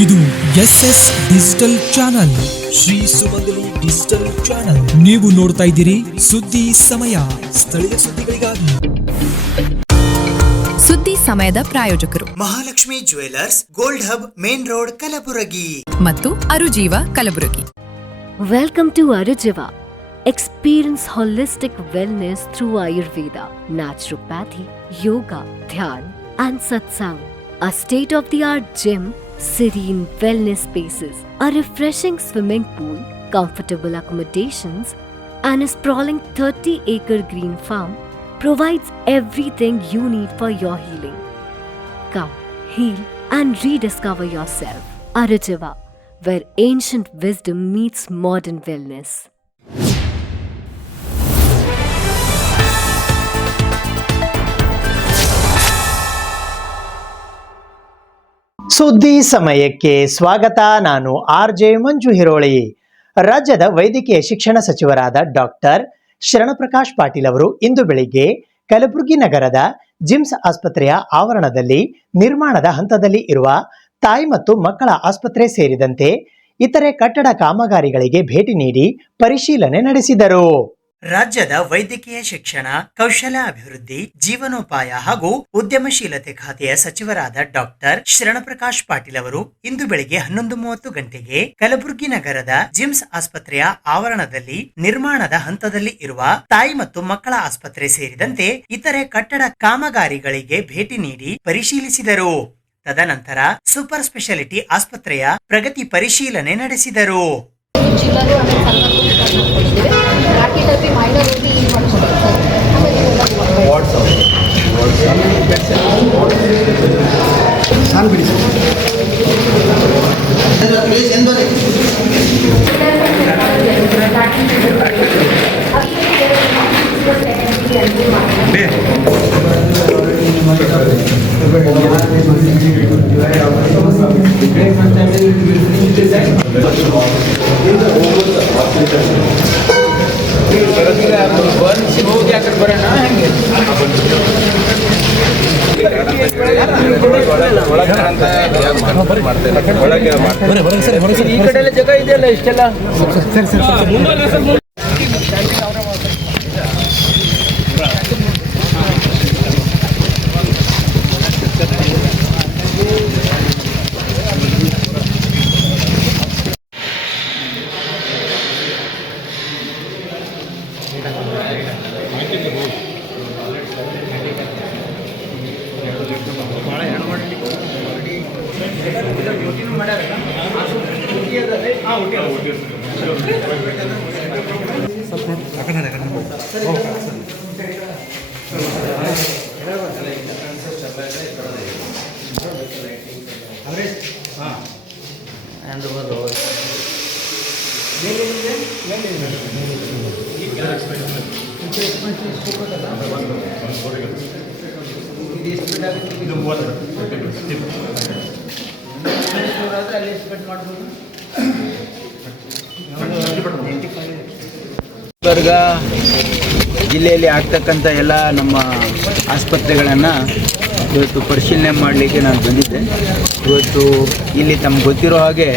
ಇದು SS digital channel, Shri ಸುಮಂಗಲಿ digital channel. ನೀವು ನೋಡ್ತಾ ಇದ್ದೀರಿ ಸುದ್ದಿ ಸಮಯ, ಸ್ಥಳೀಯ ಸುದ್ದಿಗಳಿಗಾಗಿ. ಸುದ್ದಿ ಸಮಯದ ಪ್ರಾಯೋಜಕರು Mahalakshmi jewellers, gold hub, main road, Kalaburagi ಮತ್ತು ಅರುಜೀವ Kalaburagi. Welcome to Arujiva. Experience holistic wellness through Ayurveda, naturopathy, yoga, dhyan, and satsang. A state-of-the-art gym, serene wellness spaces, a refreshing swimming pool, comfortable accommodations, and a sprawling 30-acre green farm provides everything you need for your healing. Come, heal, and rediscover yourself. Arujiva, where ancient wisdom meets modern wellness. ಸುದ್ದಿ ಸಮಯಕ್ಕೆ ಸ್ವಾಗತ. ನಾನು RJ ಮಂಜು ಹಿರೋಳಿ. ರಾಜ್ಯದ ವೈದ್ಯಕೀಯ ಶಿಕ್ಷಣ ಸಚಿವರಾದ doctor Sharanprakash Patil ಅವರು ಇಂದು ಬೆಳಿಗ್ಗೆ ಕಲಬುರಗಿ ನಗರದ ಜಿಮ್ಸ್ ಆಸ್ಪತ್ರೆಯ ಆವರಣದಲ್ಲಿ ನಿರ್ಮಾಣದ ಹಂತದಲ್ಲಿ ಇರುವ ತಾಯಿ ಮತ್ತು ಮಕ್ಕಳ ಆಸ್ಪತ್ರೆ ಸೇರಿದಂತೆ ಇತರೆ ಕಟ್ಟಡ ಕಾಮಗಾರಿಗಳಿಗೆ ಭೇಟಿ ನೀಡಿ ಪರಿಶೀಲನೆ ನಡೆಸಿದರು. ರಾಜ್ಯದ ವೈದ್ಯಕೀಯ ಶಿಕ್ಷಣ, ಕೌಶಲ್ಯ ಅಭಿವೃದ್ಧಿ, ಜೀವನೋಪಾಯ ಹಾಗೂ ಉದ್ಯಮಶೀಲತೆ ಖಾತೆಯ ಸಚಿವರಾದ ಡಾಕ್ಟರ್ ಶರಣಪ್ರಕಾಶ್ ಪಾಟೀಲ್ ಅವರು ಇಂದು ಬೆಳಿಗ್ಗೆ 11:30 ಗಂಟೆಗೆ ಕಲಬುರಗಿ ನಗರದ ಜಿಮ್ಸ್ ಆಸ್ಪತ್ರೆಯ ಆವರಣದಲ್ಲಿ ನಿರ್ಮಾಣದ ಹಂತದಲ್ಲಿ ಇರುವ ತಾಯಿ ಮತ್ತು ಮಕ್ಕಳ ಆಸ್ಪತ್ರೆ ಸೇರಿದಂತೆ ಇತರೆ ಕಟ್ಟಡ ಕಾಮಗಾರಿಗಳಿಗೆ ಭೇಟಿ ನೀಡಿ ಪರಿಶೀಲಿಸಿದರು. ತದನಂತರ ಸೂಪರ್ ಸ್ಪೆಷಾಲಿಟಿ ಆಸ್ಪತ್ರೆಯ ಪ್ರಗತಿ ಪರಿಶೀಲನೆ ನಡೆಸಿದರು. ಈ ಕಡೆ ಎಲ್ಲ ಜಾಗ ಇದೆಯಲ್ಲ ಇಷ್ಟೆಲ್ಲ. ಗುಲ್ಬರ್ಗ ಜಿಲ್ಲೆಯಲ್ಲಿ ಆಗ್ತಕ್ಕಂಥ ಎಲ್ಲ ನಮ್ಮ ಆಸ್ಪತ್ರೆಗಳನ್ನು ಇವತ್ತು ಪರಿಶೀಲನೆ ಮಾಡಲಿಕ್ಕೆ ನಾನು ಬಂದಿದ್ದೆ. ಇವತ್ತು ಇಲ್ಲಿ ತಮ್ಗೆ ಗೊತ್ತಿರೋ ಹಾಗೆ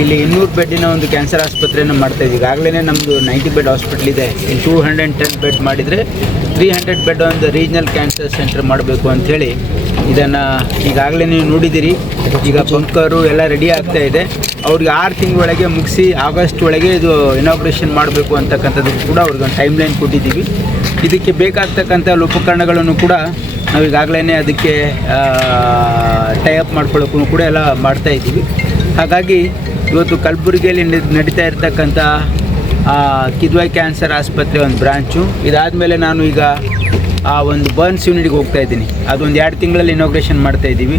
ಇಲ್ಲಿ 200 ಬೆಡ್ಡಿನ ಒಂದು ಕ್ಯಾನ್ಸರ್ ಆಸ್ಪತ್ರೆಯನ್ನು ಮಾಡ್ತಾಯಿದ್ದೀವಿ. ಈಗಾಗಲೇ ನಮ್ಮದು 90 ಬೆಡ್ ಹಾಸ್ಪಿಟ್ಲ್ ಇದೆ. 210 ಬೆಡ್ ಮಾಡಿದರೆ 300 ಬೆಡ್ ಒಂದು ರೀಜ್ನಲ್ ಕ್ಯಾನ್ಸರ್ ಸೆಂಟರ್ ಮಾಡಬೇಕು ಅಂಥೇಳಿ ಇದನ್ನು ಈಗಾಗಲೇ ನೀವು ನೋಡಿದ್ದೀರಿ. ಈಗ ಬಂಕರು ಎಲ್ಲ ರೆಡಿ ಆಗ್ತಾ ಇದೆ. ಅವ್ರಿಗೆ 6 ತಿಂಗಳೊಳಗೆ ಮುಗಿಸಿ ಆಗಸ್ಟ್ ಒಳಗೆ ಇದು ಇನಾಗ್ರೇಷನ್ ಮಾಡಬೇಕು ಅಂತಕ್ಕಂಥದ್ದು ಕೂಡ ಅವ್ರಿಗೆ ಒಂದು ಟೈಮ್ ಲೈನ್ ಕೊಟ್ಟಿದ್ದೀವಿ. ಇದಕ್ಕೆ ಬೇಕಾಗ್ತಕ್ಕಂಥ ಉಪಕರಣಗಳನ್ನು ಕೂಡ ನಾವು ಈಗಾಗಲೇ ಅದಕ್ಕೆ ಟೈಅಪ್ ಮಾಡ್ಕೊಳ್ಳೋಕ್ಕೂ ಕೂಡ ಎಲ್ಲ ಮಾಡ್ತಾಯಿದ್ದೀವಿ. ಹಾಗಾಗಿ ಇವತ್ತು ಕಲಬುರಗಿಯಲ್ಲಿ ನಡೀತಾ ಇರ್ತಕ್ಕಂಥ ಕಿದ್ವಾಯಿ ಕ್ಯಾನ್ಸರ್ ಆಸ್ಪತ್ರೆ ಒಂದು ಬ್ರಾಂಚು, ಇದಾದಮೇಲೆ ನಾನು ಈಗ ಆ ಒಂದು ಬರ್ನ್ಸ್ ಯೂನಿಟ್ಗೆ ಹೋಗ್ತಾ ಇದ್ದೀನಿ. ಅದೊಂದು 2 ತಿಂಗಳಲ್ಲಿ ಇನಾಗ್ರೇಷನ್ ಮಾಡ್ತಾಯಿದ್ದೀವಿ.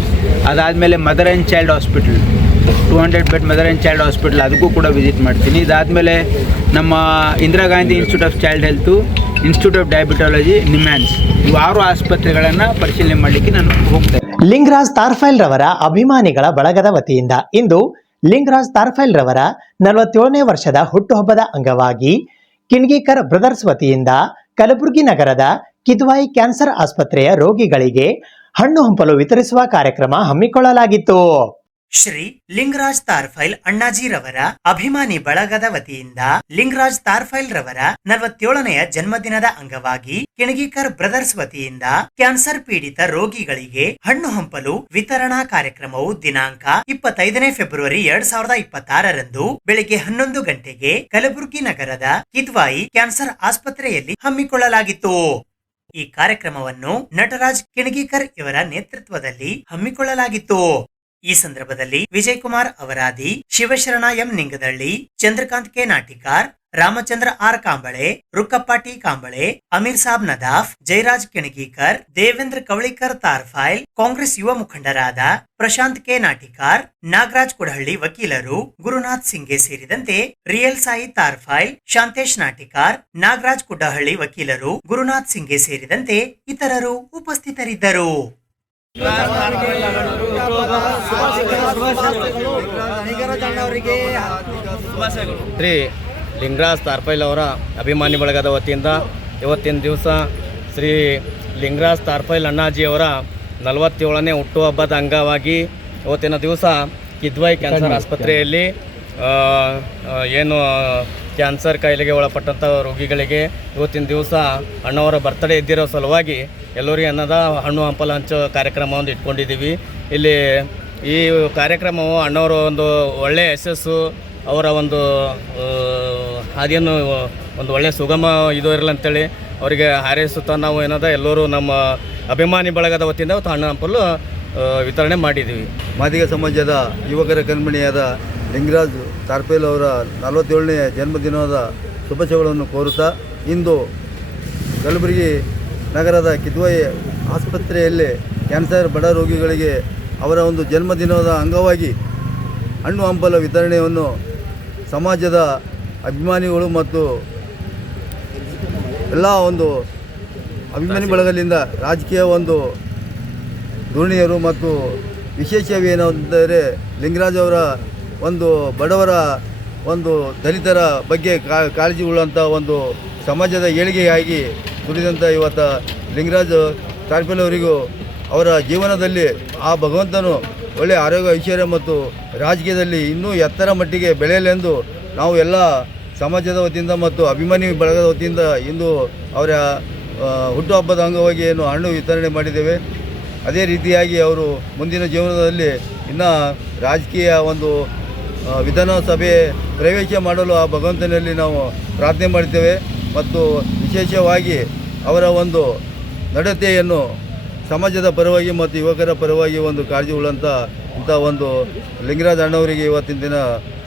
ಅದಾದಮೇಲೆ mother and child hospital 200 bed mother and child hospital ಅದಕ್ಕೂ ಕೂಡ ವಿಸಿಟ್ ಮಾಡ್ತೀನಿ. ಇದಾದಮೇಲೆ ನಮ್ಮ Indira Gandhi institute of child health, institute of diabetology, NIMHANS, ಇವು 6 ಆಸ್ಪತ್ರೆಗಳನ್ನು ಪರಿಶೀಲನೆ ಮಾಡಲಿಕ್ಕೆ ನಾನು ಹೋಗ್ತಾ ಇದ್ದೀನಿ. ಲಿಂಗರಾಜ್ ತಾರ್ಫೈಲ್ ರವರ ಅಭಿಮಾನಿಗಳ ಬಳಗದ ವತಿಯಿಂದ ಇಂದು ಲಿಂಗರಾಜ್ ತಾರ್ಫೈಲ್ ರವರ 47ನೇ ವರ್ಷದ ಹುಟ್ಟುಹಬ್ಬದ ಅಂಗವಾಗಿ ಕಿನ್ಗಿಕರ್ ಬ್ರದರ್ಸ್ ವತಿಯಿಂದ ಕಲಬುರಗಿ ನಗರದ ಕಿದ್ವಾಯಿ ಕ್ಯಾನ್ಸರ್ ಆಸ್ಪತ್ರೆಯ ರೋಗಿಗಳಿಗೆ ಹಣ್ಣು ಹಂಪಲು ವಿತರಿಸುವ ಕಾರ್ಯಕ್ರಮ ಹಮ್ಮಿಕೊಳ್ಳಲಾಗಿತ್ತು. ಶ್ರೀ ಲಿಂಗರಾಜ್ ತಾರ್ಫೈಲ್ ಅಣ್ಣಾಜಿರವರ ಅಭಿಮಾನಿ ಬಳಗದ ವತಿಯಿಂದ ಲಿಂಗರಾಜ್ ತಾರ್ಫೈಲ್ ರವರ 47ನೆಯ ಜನ್ಮದಿನದ ಅಂಗವಾಗಿ ಕಿಣಗಿಕರ್ ಬ್ರದರ್ಸ್ ವತಿಯಿಂದ ಕ್ಯಾನ್ಸರ್ ಪೀಡಿತ ರೋಗಿಗಳಿಗೆ ಹಣ್ಣು ಹಂಪಲು ವಿತರಣಾ ಕಾರ್ಯಕ್ರಮವು ದಿನಾಂಕ 25 ಫೆಬ್ರವರಿ 2026ರಂದು ಬೆಳಿಗ್ಗೆ 11 ಗಂಟೆಗೆ ಕಲಬುರಗಿ ನಗರದ ಕಿದ್ವಾಯಿ ಕ್ಯಾನ್ಸರ್ ಆಸ್ಪತ್ರೆಯಲ್ಲಿ ಹಮ್ಮಿಕೊಳ್ಳಲಾಗಿತ್ತು. ಈ ಕಾರ್ಯಕ್ರಮವನ್ನು ನಟರಾಜ್ ಕಿಣಗಿಕರ್ ಇವರ ನೇತೃತ್ವದಲ್ಲಿ ಹಮ್ಮಿಕೊಳ್ಳಲಾಗಿತ್ತು. ಈ ಸಂದರ್ಭದಲ್ಲಿ Vijay Kumar Avaradi, Shivasharana M Ningadalli, Chandrakant K Natikar, Ramachandra R Kamble, Rukkappa T Kamble, Amir Sab Nadaf, Jayaraj Kinagikar, Devendra Kavalikar Tarfail, Congress ಯುವ ಮುಖಂಡರಾದ ಪ್ರಶಾಂತ್ ಕೆ ನಾಟಿಕಾರ್, ನಾಗರಾಜ್ ಕುಡಹಳ್ಳಿ ವಕೀಲರು, ಗುರುನಾಥ್ ಸಿಂಗೆ ಸೇರಿದಂತೆ ರಿಯಲ್ ಸಾಯಿ ತಾರ್ಫೈಲ್, ಶಾಂತೇಶ್ ನಾಟಿಕಾರ್, ನಾಗರಾಜ್ ಕುಡಹಳ್ಳಿ ವಕೀಲರು, ಗುರುನಾಥ್ ಸಿಂಗೆ ಸೇರಿದಂತೆ ಇತರರು ಉಪಸ್ಥಿತರಿದ್ದರು. ಶ್ರೀ ಲಿಂಗರಾಜ್ ತಾರ್ಫೈಲ್ ಅವರ ಅಭಿಮಾನಿ ಬಳಗದ ವತಿಯಿಂದ ಇವತ್ತಿನ ದಿವಸ ಶ್ರೀ ಲಿಂಗರಾಜ್ ತಾರ್ಫೈಲ್ ಅಣ್ಣಾಜಿಯವರ 47ನೇ ಹುಟ್ಟುಹಬ್ಬದ ಅಂಗವಾಗಿ ಇವತ್ತಿನ ದಿವಸ ಕಿದ್ವಾಯಿ ಕ್ಯಾನ್ಸರ್ ಆಸ್ಪತ್ರೆಯಲ್ಲಿ ಏನು ಕ್ಯಾನ್ಸರ್ ಕಾಯಿಲೆಗೆ ಒಳಪಟ್ಟಂಥ ರೋಗಿಗಳಿಗೆ ಇವತ್ತಿನ ದಿವಸ ಅಣ್ಣವರ ಬರ್ತಡೇ ಇದ್ದಿರೋ ಸಲುವಾಗಿ ಎಲ್ಲರಿಗೆ ಅನ್ನದ ಹಣ್ಣು ಹಂಪಲು ಹಂಚೋ ಕಾರ್ಯಕ್ರಮವನ್ನು ಇಟ್ಕೊಂಡಿದ್ದೀವಿ. ಇಲ್ಲಿ ಈ ಕಾರ್ಯಕ್ರಮವು ಅಣ್ಣವರ ಒಂದು ಒಳ್ಳೆಯ ಯಶಸ್ಸು, ಅವರ ಒಂದು ಹಾದಿಯನ್ನು ಒಂದು ಒಳ್ಳೆಯ ಸುಗಮ ಇದು ಇರಲಿ ಅಂತೇಳಿ ಅವರಿಗೆ ಹಾರೈಸುತ್ತಾ ನಾವು ಏನದ ಎಲ್ಲರೂ ನಮ್ಮ ಅಭಿಮಾನಿ ಬಳಗದ ವತಿಯಿಂದ ಹಣ್ಣು ಹಂಪಲು ವಿತರಣೆ ಮಾಡಿದ್ದೀವಿ. ಮಾದಿಗ ಸಮಾಜದ ಯುವಕರ ಕಣ್ಮಣಿಯಾದ ಲಿಂಗರಾಜ್ ತಾರ್ಫೈಲ್ ಅವರ 47ನೇ ಜನ್ಮದಿನದ ಶುಭಾಶಯಗಳನ್ನು ಕೋರುತ್ತಾ, ಇಂದು ಕಲಬುರಗಿ ನಗರದ ಕಿದ್ವಾಯಿ ಆಸ್ಪತ್ರೆಯಲ್ಲಿ ಕ್ಯಾನ್ಸರ್ ಬಡ ರೋಗಿಗಳಿಗೆ ಅವರ ಒಂದು ಜನ್ಮದಿನದ ಅಂಗವಾಗಿ ಹಣ್ಣು ಹಂಪಲ ವಿತರಣೆಯನ್ನು ಸಮಾಜದ ಅಭಿಮಾನಿಗಳು ಮತ್ತು ಎಲ್ಲ ಒಂದು ಅಭಿಮಾನಿ ಬಳಗದಿಂದ ರಾಜಕೀಯ ಒಂದು ಧೋರಣೆಯರು ಮತ್ತು ವಿಶೇಷವೇನೆಂದರೆ ಲಿಂಗರಾಜ್ ಅವರ ಒಂದು ಬಡವರ ಒಂದು ದಲಿತರ ಬಗ್ಗೆ ಕಾಳಜಿ ಉಳ್ಳಂಥ ಒಂದು ಸಮಾಜದ ಏಳಿಗೆಯಾಗಿ ದುಡಿದಂಥ ಇವತ್ತು ಲಿಂಗರಾಜ್ ತಾರ್ಫೈಲ್ ಅವರಿಗೂ ಅವರ ಜೀವನದಲ್ಲಿ ಆ ಭಗವಂತನು ಒಳ್ಳೆಯ ಆರೋಗ್ಯ ಐಶ್ವರ್ಯ ಮತ್ತು ರಾಜಕೀಯದಲ್ಲಿ ಇನ್ನೂ ಎತ್ತರ ಮಟ್ಟಿಗೆ ಬೆಳೆಯಲೆಂದು ನಾವು ಎಲ್ಲ ಸಮಾಜದ ವತಿಯಿಂದ ಮತ್ತು ಅಭಿಮಾನಿ ಬಳಗದ ವತಿಯಿಂದ ಇಂದು ಅವರ ಹುಟ್ಟುಹಬ್ಬದ ಅಂಗವಾಗಿ ಏನು ಹಣ್ಣು ವಿತರಣೆ ಮಾಡಿದ್ದೇವೆ. ಅದೇ ರೀತಿಯಾಗಿ ಅವರು ಮುಂದಿನ ಜೀವನದಲ್ಲಿ ಇನ್ನೂ ರಾಜಕೀಯ ಒಂದು ವಿಧಾನಸಭೆ ಪ್ರವೇಶ ಮಾಡಲು ಆ ಭಗವಂತನಲ್ಲಿ ನಾವು ಪ್ರಾರ್ಥನೆ ಮಾಡ್ತೇವೆ. ಮತ್ತು ವಿಶೇಷವಾಗಿ ಅವರ ಒಂದು ನಡತೆಯನ್ನು ಸಮಾಜದ ಪರವಾಗಿ ಮತ್ತು ಯುವಕರ ಪರವಾಗಿ ಒಂದು ಕಾಳಜಿ ಉಳ್ಳಂಥ ಇಂಥ ಒಂದು ಲಿಂಗರಾಜ್ ಅಣ್ಣವರಿಗೆ ಇವತ್ತಿನ ದಿನ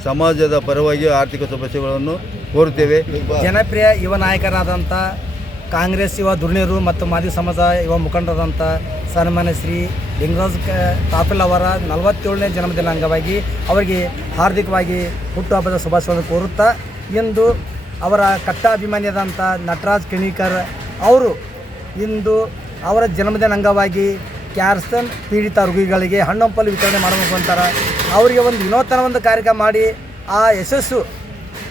ಸಮಾಜದ ಪರವಾಗಿ ಆರ್ಥಿಕ ಶುಭಾಶಯಗಳನ್ನು ಕೋರುತ್ತೇವೆ. ಜನಪ್ರಿಯ ಯುವ ನಾಯಕರಾದಂಥ ಕಾಂಗ್ರೆಸ್ ಯುವ ಧುರೀಣರು ಮತ್ತು ಮಾದಿಗ ಸಮಾಜ ಯುವ ಮುಖಂಡರಾದಂಥ ಸನ್ಮಾನ್ಯ ಶ್ರೀ ಲಿಂಗರಾಜ್ ತಾರ್ಫೈಲ್ ಅವರ 47ನೇ ಜನ್ಮದಿನ ಅಂಗವಾಗಿ ಅವರಿಗೆ ಹಾರ್ದಿಕವಾಗಿ ಹುಟ್ಟುಹಬ್ಬದ ಶುಭಾಶಯಗಳನ್ನು ಕೋರುತ್ತಾ, ಇಂದು ಅವರ ಕಟ್ಟ ಅಭಿಮಾನಿಯಾದಂಥ ನಟರಾಜ್ ಕಿಣಗಿಕರ್ ಅವರು ಇಂದು ಅವರ ಜನ್ಮದಿನ ಅಂಗವಾಗಿ ಕ್ಯಾನ್ಸರ್ ಪೀಡಿತ ರೋಗಿಗಳಿಗೆ ಹಣ್ಣು ಹಂಪಲು ವಿತರಣೆ ಮಾಡಬೇಕು ಅಂತಾರೆ. ಅವರಿಗೆ ಒಂದು ವಿನೂತನ ಒಂದು ಕಾರ್ಯಕ್ರಮ ಮಾಡಿ ಆ ಯಶಸ್ಸು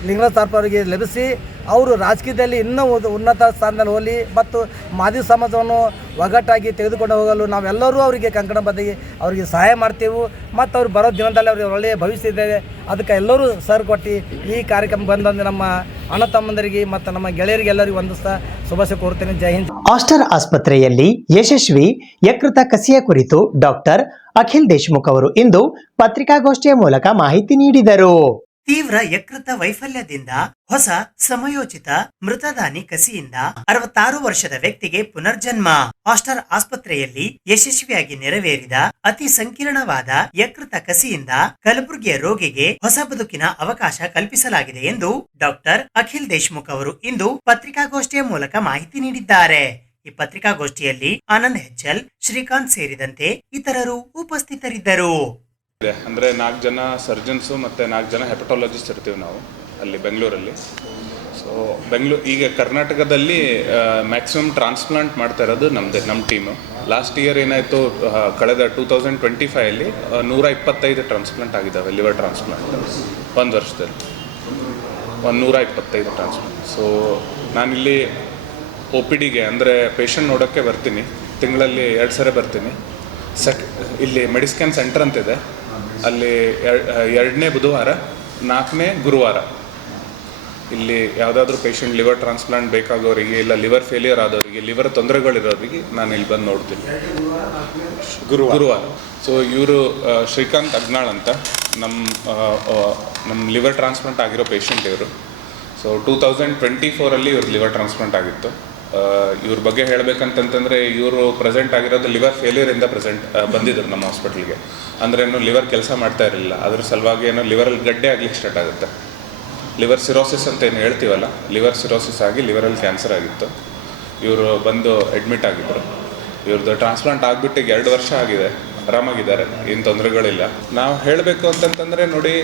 ಲಿಂಗರಾಜ್ ತಾರ್ಫೈಲ್ ಅವರಿಗೆ ಲಭಿಸಿ ಅವರು ರಾಜಕೀಯದಲ್ಲಿ ಇನ್ನೂ ಉನ್ನತ ಸ್ಥಾನದಲ್ಲಿ ಹೋಗಲಿ ಮತ್ತು ಮಾದಿಗ ಸಮಾಜವನ್ನು ಒಗ್ಗಟ್ಟಾಗಿ ತೆಗೆದುಕೊಂಡು ಹೋಗಲು ನಾವೆಲ್ಲರೂ ಅವರಿಗೆ ಕಂಕಣಬದ್ಧವಾಗಿ ಅವರಿಗೆ ಸಹಾಯ ಮಾಡ್ತೇವೆ. ಮತ್ತು ಅವ್ರು ಬರೋ ದಿನದಲ್ಲಿ ಅವರಿಗೆ ಒಳ್ಳೆಯ ಭವಿಷ್ಯ ಇದೆ. ಅದಕ್ಕೆ ಎಲ್ಲರೂ ಸರ್ ಕೊಟ್ಟು ಈ ಕಾರ್ಯಕ್ರಮ ಬಂದಂದು ನಮ್ಮ ಅಣ್ಣ ತಮ್ಮಂದರಿಗೆ ಮತ್ತು ನಮ್ಮ ಗೆಳೆಯರಿಗೆ ಎಲ್ಲರಿಗೂ ಒಂದಿಸ್ತಾ ಶುಭಾಶಯ ಕೋರುತ್ತೇನೆ. ಜೈ ಹಿಂದ್. ಆಸ್ಟರ್ ಆಸ್ಪತ್ರೆಯಲ್ಲಿ ಯಶಸ್ವಿ ಯಕೃತ ಕಸಿಯ ಕುರಿತು ಡಾಕ್ಟರ್ ಅಖಿಲ್ ದೇಶಮುಖ್ ಅವರು ಇಂದು ಪತ್ರಿಕಾಗೋಷ್ಠಿಯ ಮೂಲಕ ಮಾಹಿತಿ ನೀಡಿದರು. ತೀವ್ರ ಯಕೃತ ವೈಫಲ್ಯದಿಂದ ಹೊಸ ಸಮಯೋಚಿತ ಮೃತದಾನಿ ಕಸಿಯಿಂದ 66 ವರ್ಷದ ವ್ಯಕ್ತಿಗೆ ಪುನರ್ಜನ್ಮ. ಆಸ್ಟರ್ ಆಸ್ಪತ್ರೆಯಲ್ಲಿ ಯಶಸ್ವಿಯಾಗಿ ನೆರವೇರಿದ ಅತಿ ಸಂಕೀರ್ಣವಾದ ಯಕೃತ ಕಸಿಯಿಂದ ಕಲಬುರಗಿಯ ರೋಗಿಗೆ ಹೊಸ ಬದುಕಿನ ಅವಕಾಶ ಕಲ್ಪಿಸಲಾಗಿದೆ ಎಂದು ಡಾಕ್ಟರ್ ಅಖಿಲ್ ದೇಶಮುಖ್ ಅವರು ಇಂದು ಪತ್ರಿಕಾಗೋಷ್ಠಿಯ ಮೂಲಕ ಮಾಹಿತಿ ನೀಡಿದ್ದಾರೆ. ಈ ಪತ್ರಿಕಾಗೋಷ್ಠಿಯಲ್ಲಿ ಆನಂದ್ ಹೆಚ್ಎಲ್, ಶ್ರೀಕಾಂತ್ ಸೇರಿದಂತೆ ಇತರರು ಉಪಸ್ಥಿತರಿದ್ದರು. ಅಂದರೆ 4 ಜನ ಸರ್ಜನ್ಸು ಮತ್ತು 4 ಜನ ಹೆಪಟಾಲಜಿಸ್ಟ್ ಇರ್ತೀವಿ ನಾವು ಅಲ್ಲಿ ಬೆಂಗಳೂರಲ್ಲಿ. ಸೊ ಈಗ ಕರ್ನಾಟಕದಲ್ಲಿ ಮ್ಯಾಕ್ಸಿಮಮ್ ಟ್ರಾನ್ಸ್ಪ್ಲಾಂಟ್ ಮಾಡ್ತಾ ಇರೋದು ನಮ್ಮ ಟೀಮು. ಲಾಸ್ಟ್ ಇಯರ್ ಏನಾಯಿತು, ಕಳೆದ 2025 125 ಟ್ರಾನ್ಸ್ಪ್ಲಾಂಟ್ ಆಗಿದ್ದಾವೆ, ಲಿವರ್ ಟ್ರಾನ್ಸ್ಪ್ಲಾಂಟ್ ಒಂದು ವರ್ಷದಲ್ಲಿ 125 ಟ್ರಾನ್ಸ್ಪ್ಲಾಂಟ್. ಸೊ ನಾನಿಲ್ಲಿ OPDಗೆ ಅಂದರೆ ಪೇಷಂಟ್ ನೋಡೋಕ್ಕೆ ಬರ್ತೀನಿ, ತಿಂಗಳಲ್ಲಿ 2 ಸರಿ ಬರ್ತೀನಿ. ಇಲ್ಲಿ ಮೆಡಿಸ್ಕ್ಯಾನ್ ಸೆಂಟರ್ ಅಂತಿದೆ, ಅಲ್ಲಿ 2ನೇ ಬುಧವಾರ, 4ನೇ ಗುರುವಾರ ಇಲ್ಲಿ ಯಾವುದಾದ್ರೂ ಪೇಷಂಟ್ ಲಿವರ್ ಟ್ರಾನ್ಸ್ಪ್ಲಾಂಟ್ ಬೇಕಾಗೋರಿಗೆ, ಇಲ್ಲ ಲಿವರ್ ಫೇಲಿಯರ್ ಆದವರಿಗೆ, ಲಿವರ್ ತೊಂದರೆಗಳಿರೋರಿಗೆ ನಾನು ಇಲ್ಲಿ ಬಂದು ನೋಡ್ತೀನಿ ಗುರುವಾರ. ಸೊ ಇವರು ಶ್ರೀಕಾಂತ್ ಅಗ್ನಾಳ್ ಅಂತ ನಮ್ಮ ಲಿವರ್ ಟ್ರಾನ್ಸ್ಪ್ಲಾಂಟ್ ಆಗಿರೋ ಪೇಷಂಟ್ ಇವರು. ಸೊ 2024 ಇವ್ರ ಲಿವರ್ ಟ್ರಾನ್ಸ್ಪ್ಲಾಂಟ್ ಆಗಿತ್ತು. ಇವ್ರ ಬಗ್ಗೆ ಹೇಳಬೇಕಂತಂತಂದರೆ ಇವರು ಪ್ರೆಸೆಂಟ್ ಆಗಿರೋದು ಲಿವರ್ ಫೇಲ್ಯೂರಿಂದ ಬಂದಿದ್ರು ನಮ್ಮ ಹಾಸ್ಪಿಟ್ಲಿಗೆ. ಅಂದರೆ ಏನು ಲಿವರ್ ಕೆಲಸ ಮಾಡ್ತಾ ಇರಲಿಲ್ಲ, ಅದ್ರ ಸಲುವಾಗಿ ಏನೋ ಲಿವರಲ್ಲಿ ಗಡ್ಡೆ ಆಗಲಿಕ್ಕೆ ಸ್ಟಾರ್ಟ್ ಆಗುತ್ತೆ. ಲಿವರ್ ಸಿರೋಸಿಸ್ ಅಂತ ಏನು ಹೇಳ್ತೀವಲ್ಲ, ಲಿವರ್ ಸಿರೋಸಿಸ್ ಆಗಿ ಲಿವರಲ್ಲಿ ಕ್ಯಾನ್ಸರ್ ಆಗಿತ್ತು. ಇವರು ಬಂದು ಅಡ್ಮಿಟ್ ಆಗಿದ್ದರು. ಇವ್ರದ್ದು ಟ್ರಾನ್ಸ್ಪ್ಲಾಂಟ್ ಆಗಿಬಿಟ್ಟು 2 ವರ್ಷ ಆಗಿದೆ, ಆರಾಮಾಗಿದ್ದಾರೆ, ಏನು ತೊಂದರೆಗಳಿಲ್ಲ. ನಾವು ಹೇಳಬೇಕು ಅಂತಂತಂದರೆ ನೋಡಿ,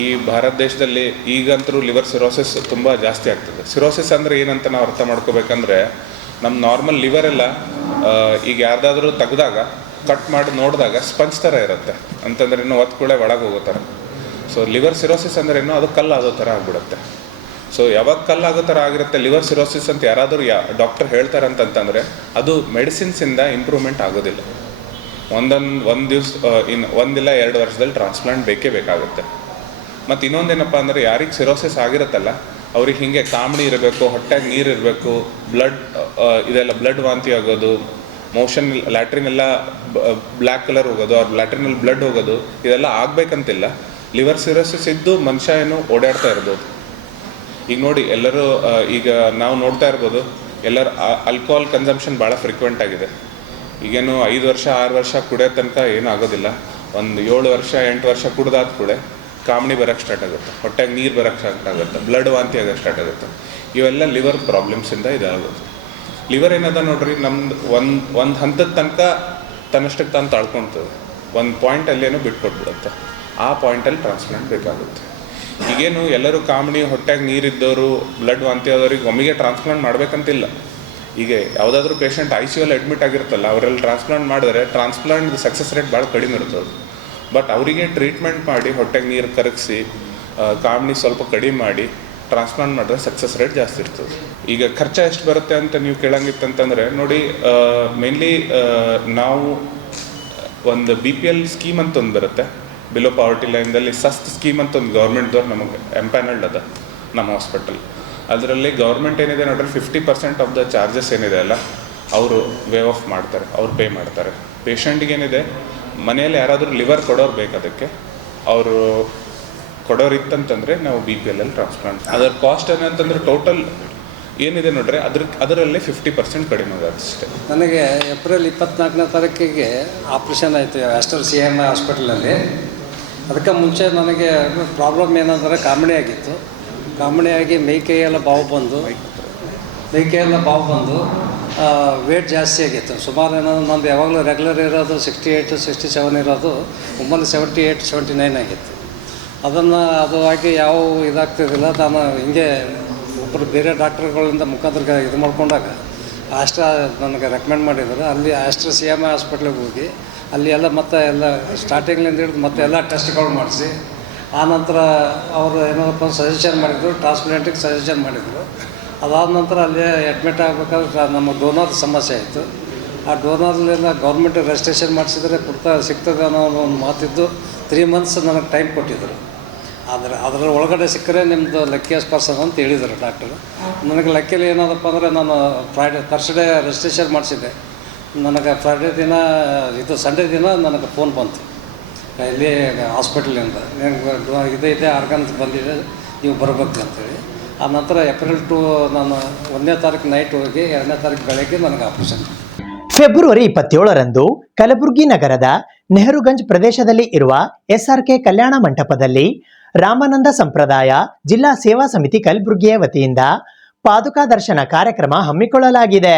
ಈ ಭಾರತ ದೇಶದಲ್ಲಿ ಈಗಂತರೂ ಲಿವರ್ ಸಿರೋಸಿಸ್ ತುಂಬ ಜಾಸ್ತಿ ಆಗ್ತದೆ. ಸಿರೋಸಿಸ್ ಅಂದರೆ ಏನಂತ ನಾವು ಅರ್ಥ ಮಾಡ್ಕೋಬೇಕಂದ್ರೆ, ನಮ್ಮ ನಾರ್ಮಲ್ ಲಿವರೆಲ್ಲ ಈಗ ಯಾರ್ದಾದ್ರೂ ತೆಗ್ದಾಗ ಕಟ್ ಮಾಡಿ ನೋಡಿದಾಗ ಸ್ಪಂಜ್ ಥರ ಇರುತ್ತೆ, ಅಂತಂದ್ರೆ ಇನ್ನೂ ಒತ್ಕೊಳ್ಳೆ ಒಳಗೆ ಹೋಗೋ ಥರ. ಸೊ ಲಿವರ್ ಸಿರೋಸಿಸ್ ಅಂದ್ರೇನು, ಅದು ಕಲ್ಲಾಗೋ ಥರ ಆಗಿಬಿಡುತ್ತೆ. ಸೊ ಯಾವಾಗ ಕಲ್ಲಾಗೋ ಥರ ಆಗಿರುತ್ತೆ ಲಿವರ್ ಸಿರೋಸಿಸ್ ಅಂತ ಯಾರಾದರೂ ಡಾಕ್ಟರ್ ಹೇಳ್ತಾರೆ ಅಂತಂತಂದರೆ, ಅದು ಮೆಡಿಸಿನ್ಸಿಂದ ಇಂಪ್ರೂವ್ಮೆಂಟ್ ಆಗೋದಿಲ್ಲ. ಒಂದು ದಿವಸ ಒಂದಿಲ್ಲ 2 ವರ್ಷದಲ್ಲಿ ಟ್ರಾನ್ಸ್ಪ್ಲಾಂಟ್ ಬೇಕೇ ಬೇಕಾಗುತ್ತೆ. ಮತ್ತು ಇನ್ನೊಂದೇನಪ್ಪ ಅಂದರೆ, ಯಾರಿಗೆ ಸಿರೋಸಿಸ್ ಆಗಿರುತ್ತಲ್ಲ ಅವ್ರಿಗೆ ಹೀಗೆ ಕಾಮಣಿ ಇರಬೇಕು, ಹೊಟ್ಟೆಗೆ ನೀರು ಇರಬೇಕು, ಇದೆಲ್ಲ ಬ್ಲಡ್ ವಾಂತಿ ಆಗೋದು, ಮೋಷನ್ ಲ್ಯಾಟ್ರಿನೆಲ್ಲ ಬ್ಲ್ಯಾಕ್ ಕಲರ್ ಹೋಗೋದು, ಅವ್ರ ಲ್ಯಾಟ್ರಿನಲ್ಲಿ ಬ್ಲಡ್ ಹೋಗೋದು, ಇದೆಲ್ಲ ಆಗಬೇಕಂತಿಲ್ಲ. ಲಿವರ್ ಸಿರೋಸಿಸ್ ಇದ್ದು ಮನುಷ್ಯ ಏನು ಓಡಾಡ್ತಾ ಇರ್ಬೋದು. ಈಗ ನೋಡಿ, ಎಲ್ಲರೂ ಈಗ ನಾವು ನೋಡ್ತಾ ಇರ್ಬೋದು, ಎಲ್ಲರೂ ಆಲ್ಕೋಹಾಲ್ ಕನ್ಸಂಪ್ಷನ್ ಭಾಳ ಫ್ರೀಕ್ವೆಂಟ್ ಆಗಿದೆ. ಈಗೇನು 5 ವರ್ಷ 6 ವರ್ಷ ಕುಡಿಯೋ ತನಕ ಏನೂ ಆಗೋದಿಲ್ಲ. ಒಂದು 7 ವರ್ಷ 8 ವರ್ಷ ಕುಡ್ದಾದ ಕೂಡ ಕಾಮಣಿ ಬರೋಕ್ಕೆ ಸ್ಟಾರ್ಟ್ ಆಗುತ್ತೆ, ಹೊಟ್ಟೆಗೆ ನೀರು ಬರೋಕ್ಕೆ ಸ್ಟಾರ್ಟ್ ಆಗುತ್ತೆ, ಬ್ಲಡ್ ವಾಂತಿ ಆಗೋಕ್ಕೆ ಸ್ಟಾರ್ಟ್ ಆಗುತ್ತೆ. ಇವೆಲ್ಲ ಲಿವರ್ ಪ್ರಾಬ್ಲಮ್ಸಿಂದ ಇದಾಗೋದು. ಲಿವರ್ ಏನದ ನೋಡ್ರಿ, ನಮ್ದು ಒಂದು ಹಂತದ ತನಕ ತನ್ನಷ್ಟಕ್ಕೆ ತಾನು ತಾಳ್ಕೊಳ್ತದೆ, ಒಂದು ಪಾಯಿಂಟಲ್ಲೇನೋ ಬಿಟ್ಕೊಟ್ಬಿಡುತ್ತೆ. ಆ ಪಾಯಿಂಟಲ್ಲಿ ಟ್ರಾನ್ಸ್ಪ್ಲಾಂಟ್ ಬೇಕಾಗುತ್ತೆ. ಈಗೇನು ಎಲ್ಲರೂ ಕಾಮಣಿ, ಹೊಟ್ಟೆಗೆ ನೀರಿದ್ದವರು, ಬ್ಲಡ್ ವಾಂತಿ ಆದವ್ರಿಗೆ ಒಮ್ಮೆಗೆ ಟ್ರಾನ್ಸ್ಪ್ಲಾಂಟ್ ಮಾಡಬೇಕಂತಿಲ್ಲ. ಈಗ ಯಾವುದಾದ್ರೂ ಪೇಷಂಟ್ ICU ಅಡ್ಮಿಟ್ ಆಗಿರುತ್ತಲ್ಲ, ಅವರಲ್ಲಿ ಟ್ರಾನ್ಸ್ಪ್ಲಾಂಟ್ ಮಾಡಿದ್ರೆ ಟ್ರಾನ್ಸ್ಪ್ಲಾಂಟ್ ಸಕ್ಸಸ್ ರೇಟ್ ಭಾಳ ಕಡಿಮೆ ಇರ್ತದೆ. ಬಟ್ ಅವರಿಗೆ ಟ್ರೀಟ್ಮೆಂಟ್ ಮಾಡಿ ಹೊಟ್ಟೆಗೆ ನೀರು ಕರಗಿಸಿ ಕಾಮಣಿ ಸ್ವಲ್ಪ ಕಡಿಮೆ ಮಾಡಿ ಟ್ರಾನ್ಸ್ಪ್ಲಾಂಟ್ ಮಾಡಿದ್ರೆ ಸಕ್ಸಸ್ ರೇಟ್ ಜಾಸ್ತಿ ಇರ್ತದೆ. ಈಗ ಖರ್ಚು ಎಷ್ಟು ಬರುತ್ತೆ ಅಂತ ನೀವು ಕೇಳಂಗಿತ್ತಂತಂದರೆ ನೋಡಿ, ಮೇನ್ಲಿ ನಾವು ಒಂದು BPL ಸ್ಕೀಮ್ ಅಂತ ಒಂದು ಬರುತ್ತೆ, ಬಿಲೋ ಪಾವರ್ಟಿ ಲೈನ್ದಲ್ಲಿ ಸಸ್ತ್ ಸ್ಕೀಮ್ ಅಂತ ಒಂದು ಗೌರ್ಮೆಂಟ್ದವ್ರು ನಮಗೆ ಎಂಪ್ಯಾನಲ್ಡ್ ಅದ ನಮ್ಮ ಹಾಸ್ಪಿಟಲ್. ಅದರಲ್ಲಿ ಗೌರ್ಮೆಂಟ್ ಏನಿದೆ ನೋಡ್ರಿ, 50% ಆಫ್ ದ ಚಾರ್ಜಸ್ ಏನಿದೆ ಅಲ್ಲ ಅವರು ವೇವ್ ಆಫ್ ಮಾಡ್ತಾರೆ, ಅವ್ರು ಪೇ ಮಾಡ್ತಾರೆ. ಪೇಷಂಟ್ಗೆ ಏನಿದೆ, ಮನೆಯಲ್ಲಿ ಯಾರಾದರೂ ಲಿವರ್ ಕೊಡೋರು ಬೇಕು, ಅದಕ್ಕೆ ಅವರು ಕೊಡೋರು ಇತ್ತಂತಂದರೆ ನಾವು BPL ಟ್ರಾನ್ಸ್ಪ್ಲಾಂಟ್. ಅದರ ಕಾಸ್ಟ್ ಏನಂತಂದರೆ ಟೋಟಲ್ ಏನಿದೆ ನೋಡ್ರಿ, ಅದರಲ್ಲಿ 50% ಕಡಿಮೆ ಆಗುತ್ತೆ ಅಷ್ಟೇ. ನನಗೆ ಏಪ್ರಿಲ್ 24ನೇ ತಾರೀಕಿಗೆ ಆಪ್ರೇಷನ್ ಆಯಿತು ಆಸ್ಟರ್ CMI ಹಾಸ್ಪಿಟಲಲ್ಲಿ. ಅದಕ್ಕೆ ಮುಂಚೆ ನನಗೆ ಪ್ರಾಬ್ಲಮ್ ಏನಂದರೆ ಕಾಮಣಿ ಆಗಿತ್ತು. ಕಾಮಣಿಯಾಗಿ ಮೈಕೈಯೆಲ್ಲ ಬಾವು ಬಂದು ವೇಟ್ ಜಾಸ್ತಿ ಆಗಿತ್ತು. ಸುಮಾರು ಏನಾದ್ರು ನಂದು ಯಾವಾಗಲೂ ರೆಗ್ಯುಲರ್ ಇರೋದು 68 67 ಇರೋದು, ಒಮ್ಮಲ್ಲಿ 78 79 ಆಗಿತ್ತು. ಅದು ಆಗಿ ಯಾವ ಇದಾಗ್ತಿದ್ದಿಲ್ಲ. ನಾನು ಹಿಂಗೆ ಒಬ್ಬರು ಬೇರೆ ಡಾಕ್ಟ್ರುಗಳಿಂದ ಮುಖಾಂತರ ಇದು ಮಾಡ್ಕೊಂಡಾಗ ನನಗೆ ರೆಕಮೆಂಡ್ ಮಾಡಿದರು. ಅಲ್ಲಿ ಆಸ್ಟ್ರಾ CMI ಹಾಸ್ಪಿಟ್ಲಿಗೆ ಹೋಗಿ ಅಲ್ಲಿ ಎಲ್ಲ ಮತ್ತೆ ಎಲ್ಲ ಸ್ಟಾರ್ಟಿಂಗ್ಲಿಂದ ಹಿಡಿದು ಮತ್ತೆ ಎಲ್ಲ ಟೆಸ್ಟ್ಗಳು ಮಾಡಿಸಿ, ಆನಂತರ ಅವರು ಏನಾರಪ್ಪ ಸಜೆಷನ್ ಮಾಡಿದರು, ಟ್ರಾನ್ಸ್ಪ್ಲಾಂಟಿಗೆ ಸಜೆಷನ್ ಮಾಡಿದರು. ಅದಾದ ನಂತರ ಅಲ್ಲಿ ಅಡ್ಮಿಟ್ ಆಗಬೇಕಾದ್ರೆ ನಮ್ಮ ಡೋನರ್ ಸಮಸ್ಯೆ ಆಯಿತು. ಆ ಡೋನರ್ಲಿಂದ ಗೌರ್ಮೆಂಟ್ ರಿಜಿಸ್ಟ್ರೇಷನ್ ಮಾಡಿಸಿದರೆ ಸಿಗ್ತದೆ ಅನ್ನೋ ಒಂದು ಮಾತಿದ್ದು 3 ಮಂತ್ಸ್ ನನಗೆ ಟೈಮ್ ಕೊಟ್ಟಿದ್ದರು. ಆದರೆ ಅದರ ಒಳಗಡೆ ಸಿಕ್ಕರೆ ನಿಮ್ಮದು ಲಕ್ಕಿಯಸ್ ಪರ್ಸನ್ ಅಂತ ಹೇಳಿದರು ಡಾಕ್ಟರು. ನನಗೆ ಲಕ್ಕಿಯಲ್ಲಿ ಏನದಪ್ಪ ಅಂದರೆ, ನಾನು ಥರ್ಸ್ಡೇ ರಿಜಿಸ್ಟ್ರೇಷನ್ ಮಾಡಿಸಿದ್ದೆ. ನನಗೆ ಫ್ರೈಡೇ ದಿನ ಸಂಡೇ ದಿನ ನನಗೆ ಫೋನ್ ಬಂತು ಇಲ್ಲಿ ಹಾಸ್ಪಿಟಲಿಂದ, ನಿಮ್ಗೆ ಇದೆ ಆರ್ಗನ್ಸ್ ಬಂದಿದೆ, ನೀವು ಬರಬೇಕು ಅಂತೇಳಿ. ಆ ನಂತರ ಏಪ್ರಿಲ್ 2 ನಾನು 1ನೇ ತಾರೀಕು ನೈಟ್ ಹೋಗಿ 2ನೇ ತಾರೀಕು ಬೆಳಗ್ಗೆ ನನಗೆ ಆಪರೇಷನ್. ಫೆಬ್ರವರಿ 27ರಂದು ಕಲಬುರಗಿ ನಗರದ ನೆಹರುಗಂಜ್ ಪ್ರದೇಶದಲ್ಲಿ ಇರುವ SRK ಕಲ್ಯಾಣ ಮಂಟಪದಲ್ಲಿ ರಾಮಾನಂದ ಸಂಪ್ರದಾಯ ಜಿಲ್ಲಾ ಸೇವಾ ಸಮಿತಿ ಕಲಬುರಗಿಯ ವತಿಯಿಂದ ಪಾದುಕಾ ದರ್ಶನ ಕಾರ್ಯಕ್ರಮ ಹಮ್ಮಿಕೊಳ್ಳಲಾಗಿದೆ.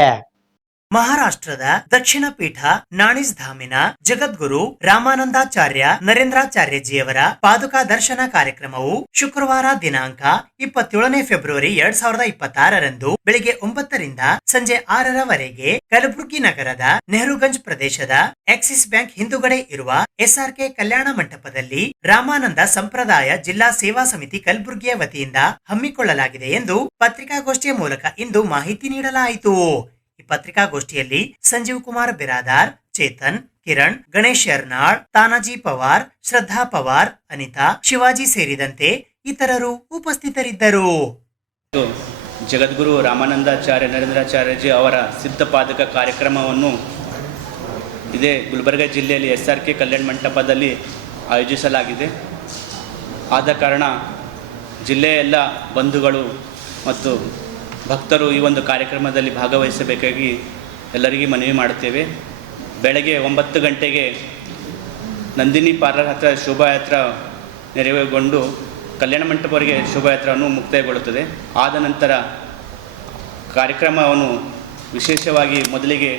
ಮಹಾರಾಷ್ಟ್ರದ ದಕ್ಷಿಣ ಪೀಠ ನಾಣಿಸ್ ಧಾಮಿನ ಜಗದ್ಗುರು ರಾಮಾನಂದಾಚಾರ್ಯ ನರೇಂದ್ರಾಚಾರ್ಯಜಿಯವರ ಪಾದುಕಾ ದರ್ಶನ ಕಾರ್ಯಕ್ರಮವು ಶುಕ್ರವಾರ ದಿನಾಂಕ 27ನೇ ಫೆಬ್ರವರಿ 2026ರಂದು ಬೆಳಿಗ್ಗೆ 9ರಿಂದ ಸಂಜೆ 6ರವರೆಗೆ ಕಲಬುರಗಿ ನಗರದ ನೆಹರುಗಂಜ್ ಪ್ರದೇಶದ ಆಕ್ಸಿಸ್ ಬ್ಯಾಂಕ್ ಹಿಂದುಗಡೆ ಇರುವ SRK ಕಲ್ಯಾಣ ಮಂಟಪದಲ್ಲಿ ರಾಮಾನಂದ ಸಂಪ್ರದಾಯ ಜಿಲ್ಲಾ ಸೇವಾ ಸಮಿತಿ ಕಲಬುರಗಿಯ ವತಿಯಿಂದ ಹಮ್ಮಿಕೊಳ್ಳಲಾಗಿದೆ ಎಂದು ಪತ್ರಿಕಾಗೋಷ್ಠಿಯ ಮೂಲಕ ಇಂದು ಮಾಹಿತಿ ನೀಡಲಾಯಿತು. ಈ ಪತ್ರಿಕಾಗೋಷ್ಠಿಯಲ್ಲಿ ಸಂಜೀವ್ ಕುಮಾರ್ ಬಿರಾದಾರ್, ಚೇತನ್, ಕಿರಣ್, ಗಣೇಶ್ ಯರ್ನಾಳ್, ತಾನಾಜಿ ಪವಾರ್, ಶ್ರದ್ಧಾ ಪವಾರ್, ಅನಿತಾ, ಶಿವಾಜಿ ಸೇರಿದಂತೆ ಇತರರು ಉಪಸ್ಥಿತರಿದ್ದರು. ಜಗದ್ಗುರು ರಾಮಾನಂದಾಚಾರ್ಯ ನರೇಂದ್ರಾಚಾರ್ಯಜಿ ಅವರ ಸಿದ್ಧಪಾದಕ ಕಾರ್ಯಕ್ರಮವನ್ನು ಇದೇ ಗುಲ್ಬರ್ಗ ಜಿಲ್ಲೆಯಲ್ಲಿ SRK ಕಲ್ಯಾಣ ಮಂಟಪದಲ್ಲಿ ಆಯೋಜಿಸಲಾಗಿದೆ. ಆದ ಕಾರಣ ಜಿಲ್ಲೆಯ ಎಲ್ಲ ಬಂಧುಗಳು ಮತ್ತು ಭಕ್ತರು ಈ ಒಂದು ಕಾರ್ಯಕ್ರಮದಲ್ಲಿ ಭಾಗವಹಿಸಬೇಕಾಗಿ ಎಲ್ಲರಿಗೂ ಮನವಿ ಮಾಡುತ್ತೇವೆ. ಬೆಳಗ್ಗೆ 9 ಗಂಟೆಗೆ ನಂದಿನಿ ಪಾರ್ಲರ್ ಹತ್ತಿರ ಶೋಭಾಯಾತ್ರೆ ನೆರವೇರಿಗೊಂಡು ಕಲ್ಯಾಣ ಮಂಟಪವರೆಗೆ ಶೋಭಾಯಾತ್ರೆಯನ್ನು ಮುಕ್ತಾಯಗೊಳ್ಳುತ್ತದೆ. ಆದ ನಂತರ ಕಾರ್ಯಕ್ರಮವನ್ನು ವಿಶೇಷವಾಗಿ ಮೊದಲಿಗೆ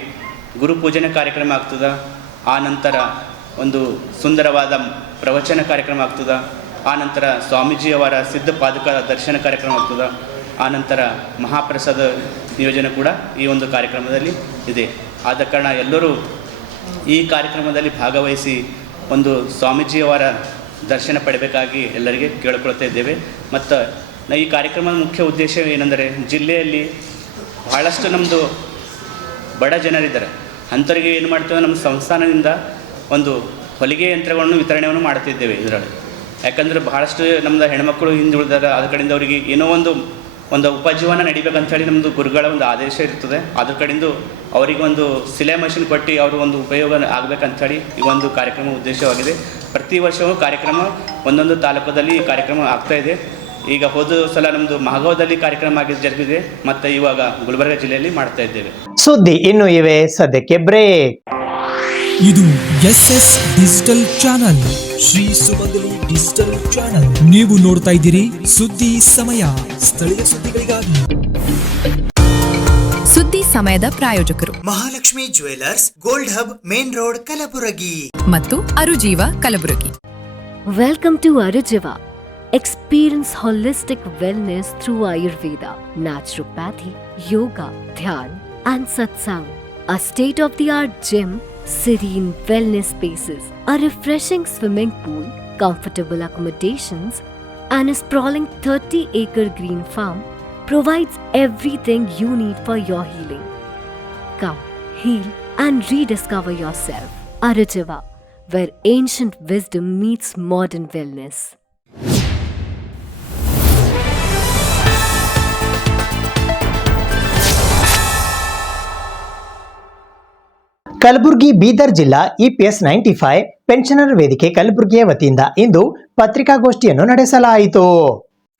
ಗುರುಪೂಜನೆ ಕಾರ್ಯಕ್ರಮ ಆಗ್ತದೆ. ಆ ನಂತರ ಒಂದು ಸುಂದರವಾದ ಪ್ರವಚನ ಕಾರ್ಯಕ್ರಮ ಆಗ್ತದೆ. ಆ ನಂತರ ಸ್ವಾಮೀಜಿಯವರ ಸಿದ್ಧಪಾದಕ ದರ್ಶನ ಕಾರ್ಯಕ್ರಮ ಆಗ್ತದೆ. ಆ ನಂತರ ಮಹಾಪ್ರಸಾದ ನಿಯೋಜನೆ ಕೂಡ ಈ ಒಂದು ಕಾರ್ಯಕ್ರಮದಲ್ಲಿ ಇದೆ. ಆದ ಕಾರಣ ಎಲ್ಲರೂ ಈ ಕಾರ್ಯಕ್ರಮದಲ್ಲಿ ಭಾಗವಹಿಸಿ ಒಂದು ಸ್ವಾಮೀಜಿಯವರ ದರ್ಶನ ಪಡೆಯಬೇಕಾಗಿ ಎಲ್ಲರಿಗೆ ಕೇಳಿಕೊಳ್ತಾ ಇದ್ದೇವೆ. ಮತ್ತು ಈ ಕಾರ್ಯಕ್ರಮದ ಮುಖ್ಯ ಉದ್ದೇಶ ಏನೆಂದರೆ, ಜಿಲ್ಲೆಯಲ್ಲಿ ಬಹಳಷ್ಟು ನಮ್ಮದು ಬಡ ಜನರಿದ್ದಾರೆ. ಅಂಥವರಿಗೆ ಏನು ಮಾಡ್ತೇವೆ, ನಮ್ಮ ಸಂಸ್ಥಾನದಿಂದ ಒಂದು ಹೊಲಿಗೆ ಯಂತ್ರಗಳನ್ನು ವಿತರಣೆಯನ್ನು ಮಾಡ್ತಿದ್ದೇವೆ ಇದರಲ್ಲಿ. ಯಾಕಂದರೆ ಬಹಳಷ್ಟು ನಮ್ಮದು ಹೆಣ್ಮಕ್ಳು ಹಿಂದುಳಿದಾರೆ. ಅದ್ರ ಕಡೆಯಿಂದ ಅವರಿಗೆ ಏನೋ ಒಂದು ಉಪಜೀವನ ನಡಿಬೇಕಂಥೇಳಿ ನಮ್ಮದು ಗುರುಗಳ ಒಂದು ಆದೇಶ ಇರ್ತದೆ. ಅದ್ರ ಕಡೆಯಿಂದ ಅವರಿಗೆ ಒಂದು ಸಿಲೆ ಮಷಿನ್ ಕೊಟ್ಟು ಅವರು ಒಂದು ಉಪಯೋಗ ಆಗಬೇಕಂಥೇಳಿ ಈ ಒಂದು ಕಾರ್ಯಕ್ರಮ ಉದ್ದೇಶವಾಗಿದೆ. ಪ್ರತಿ ವರ್ಷವೂ ಕಾರ್ಯಕ್ರಮ ಒಂದೊಂದು ತಾಲೂಕದಲ್ಲಿ ಕಾರ್ಯಕ್ರಮ ಆಗ್ತಾಯಿದೆ. ಈಗ ಹೋದ ಸಲ ನಮ್ಮದು ಮಹಗಾವದಲ್ಲಿ ಕಾರ್ಯಕ್ರಮ ಜರುಗಿದೆ ಮತ್ತು ಇವಾಗ ಗುಲ್ಬರ್ಗ ಜಿಲ್ಲೆಯಲ್ಲಿ ಮಾಡ್ತಾ ಇದ್ದೇವೆ. ಸುದ್ದಿ ಇನ್ನು ಇವೆ, ಸದ್ಯಕ್ಕೆ ಬ್ರೇಕ್. ಇದು SS ಡಿಜಿಟಲ್ ಚಾನಲ್, ಶ್ರೀ ಸುಮಂಗಲಿ ಡಿಜಿಟಲ್ ಚಾನಲ್. ನೀವು ನೋಡ್ತಾ ಇದ್ದೀರಿ ಸುದ್ದಿ ಸಮಯ, ಸ್ಥಳೀಯ ಸುದ್ದಿಗಳಿಗಾಗಿ. ಸುದ್ದಿ ಸಮಯದ ಪ್ರಾಯೋಜಕರು Mahalakshmi jewellers, gold hub, main road, Kalaburagi ಮತ್ತು ಅರುಜೀವ Kalaburagi. Welcome to Arujiva. Experience holistic wellness through Ayurveda, naturopathy, yoga, dhyan, and satsang. A state-of-the-art gym, serene wellness spaces, a refreshing swimming pool, comfortable accommodations, and a sprawling 30-acre green farm provides everything you need for your healing. Come, heal, and rediscover yourself. Arujiva, where ancient wisdom meets modern wellness. Kalaburagi Bidar ಜಿಲ್ಲಾ EPS 95 pensioner ವೇದಿಕೆ ಕಲಬುರಗಿಯ ವತಿಯಿಂದ ಇಂದು ಪತ್ರಿಕಾಗೋಷ್ಠಿಯನ್ನು ನಡೆಸಲಾಯಿತು.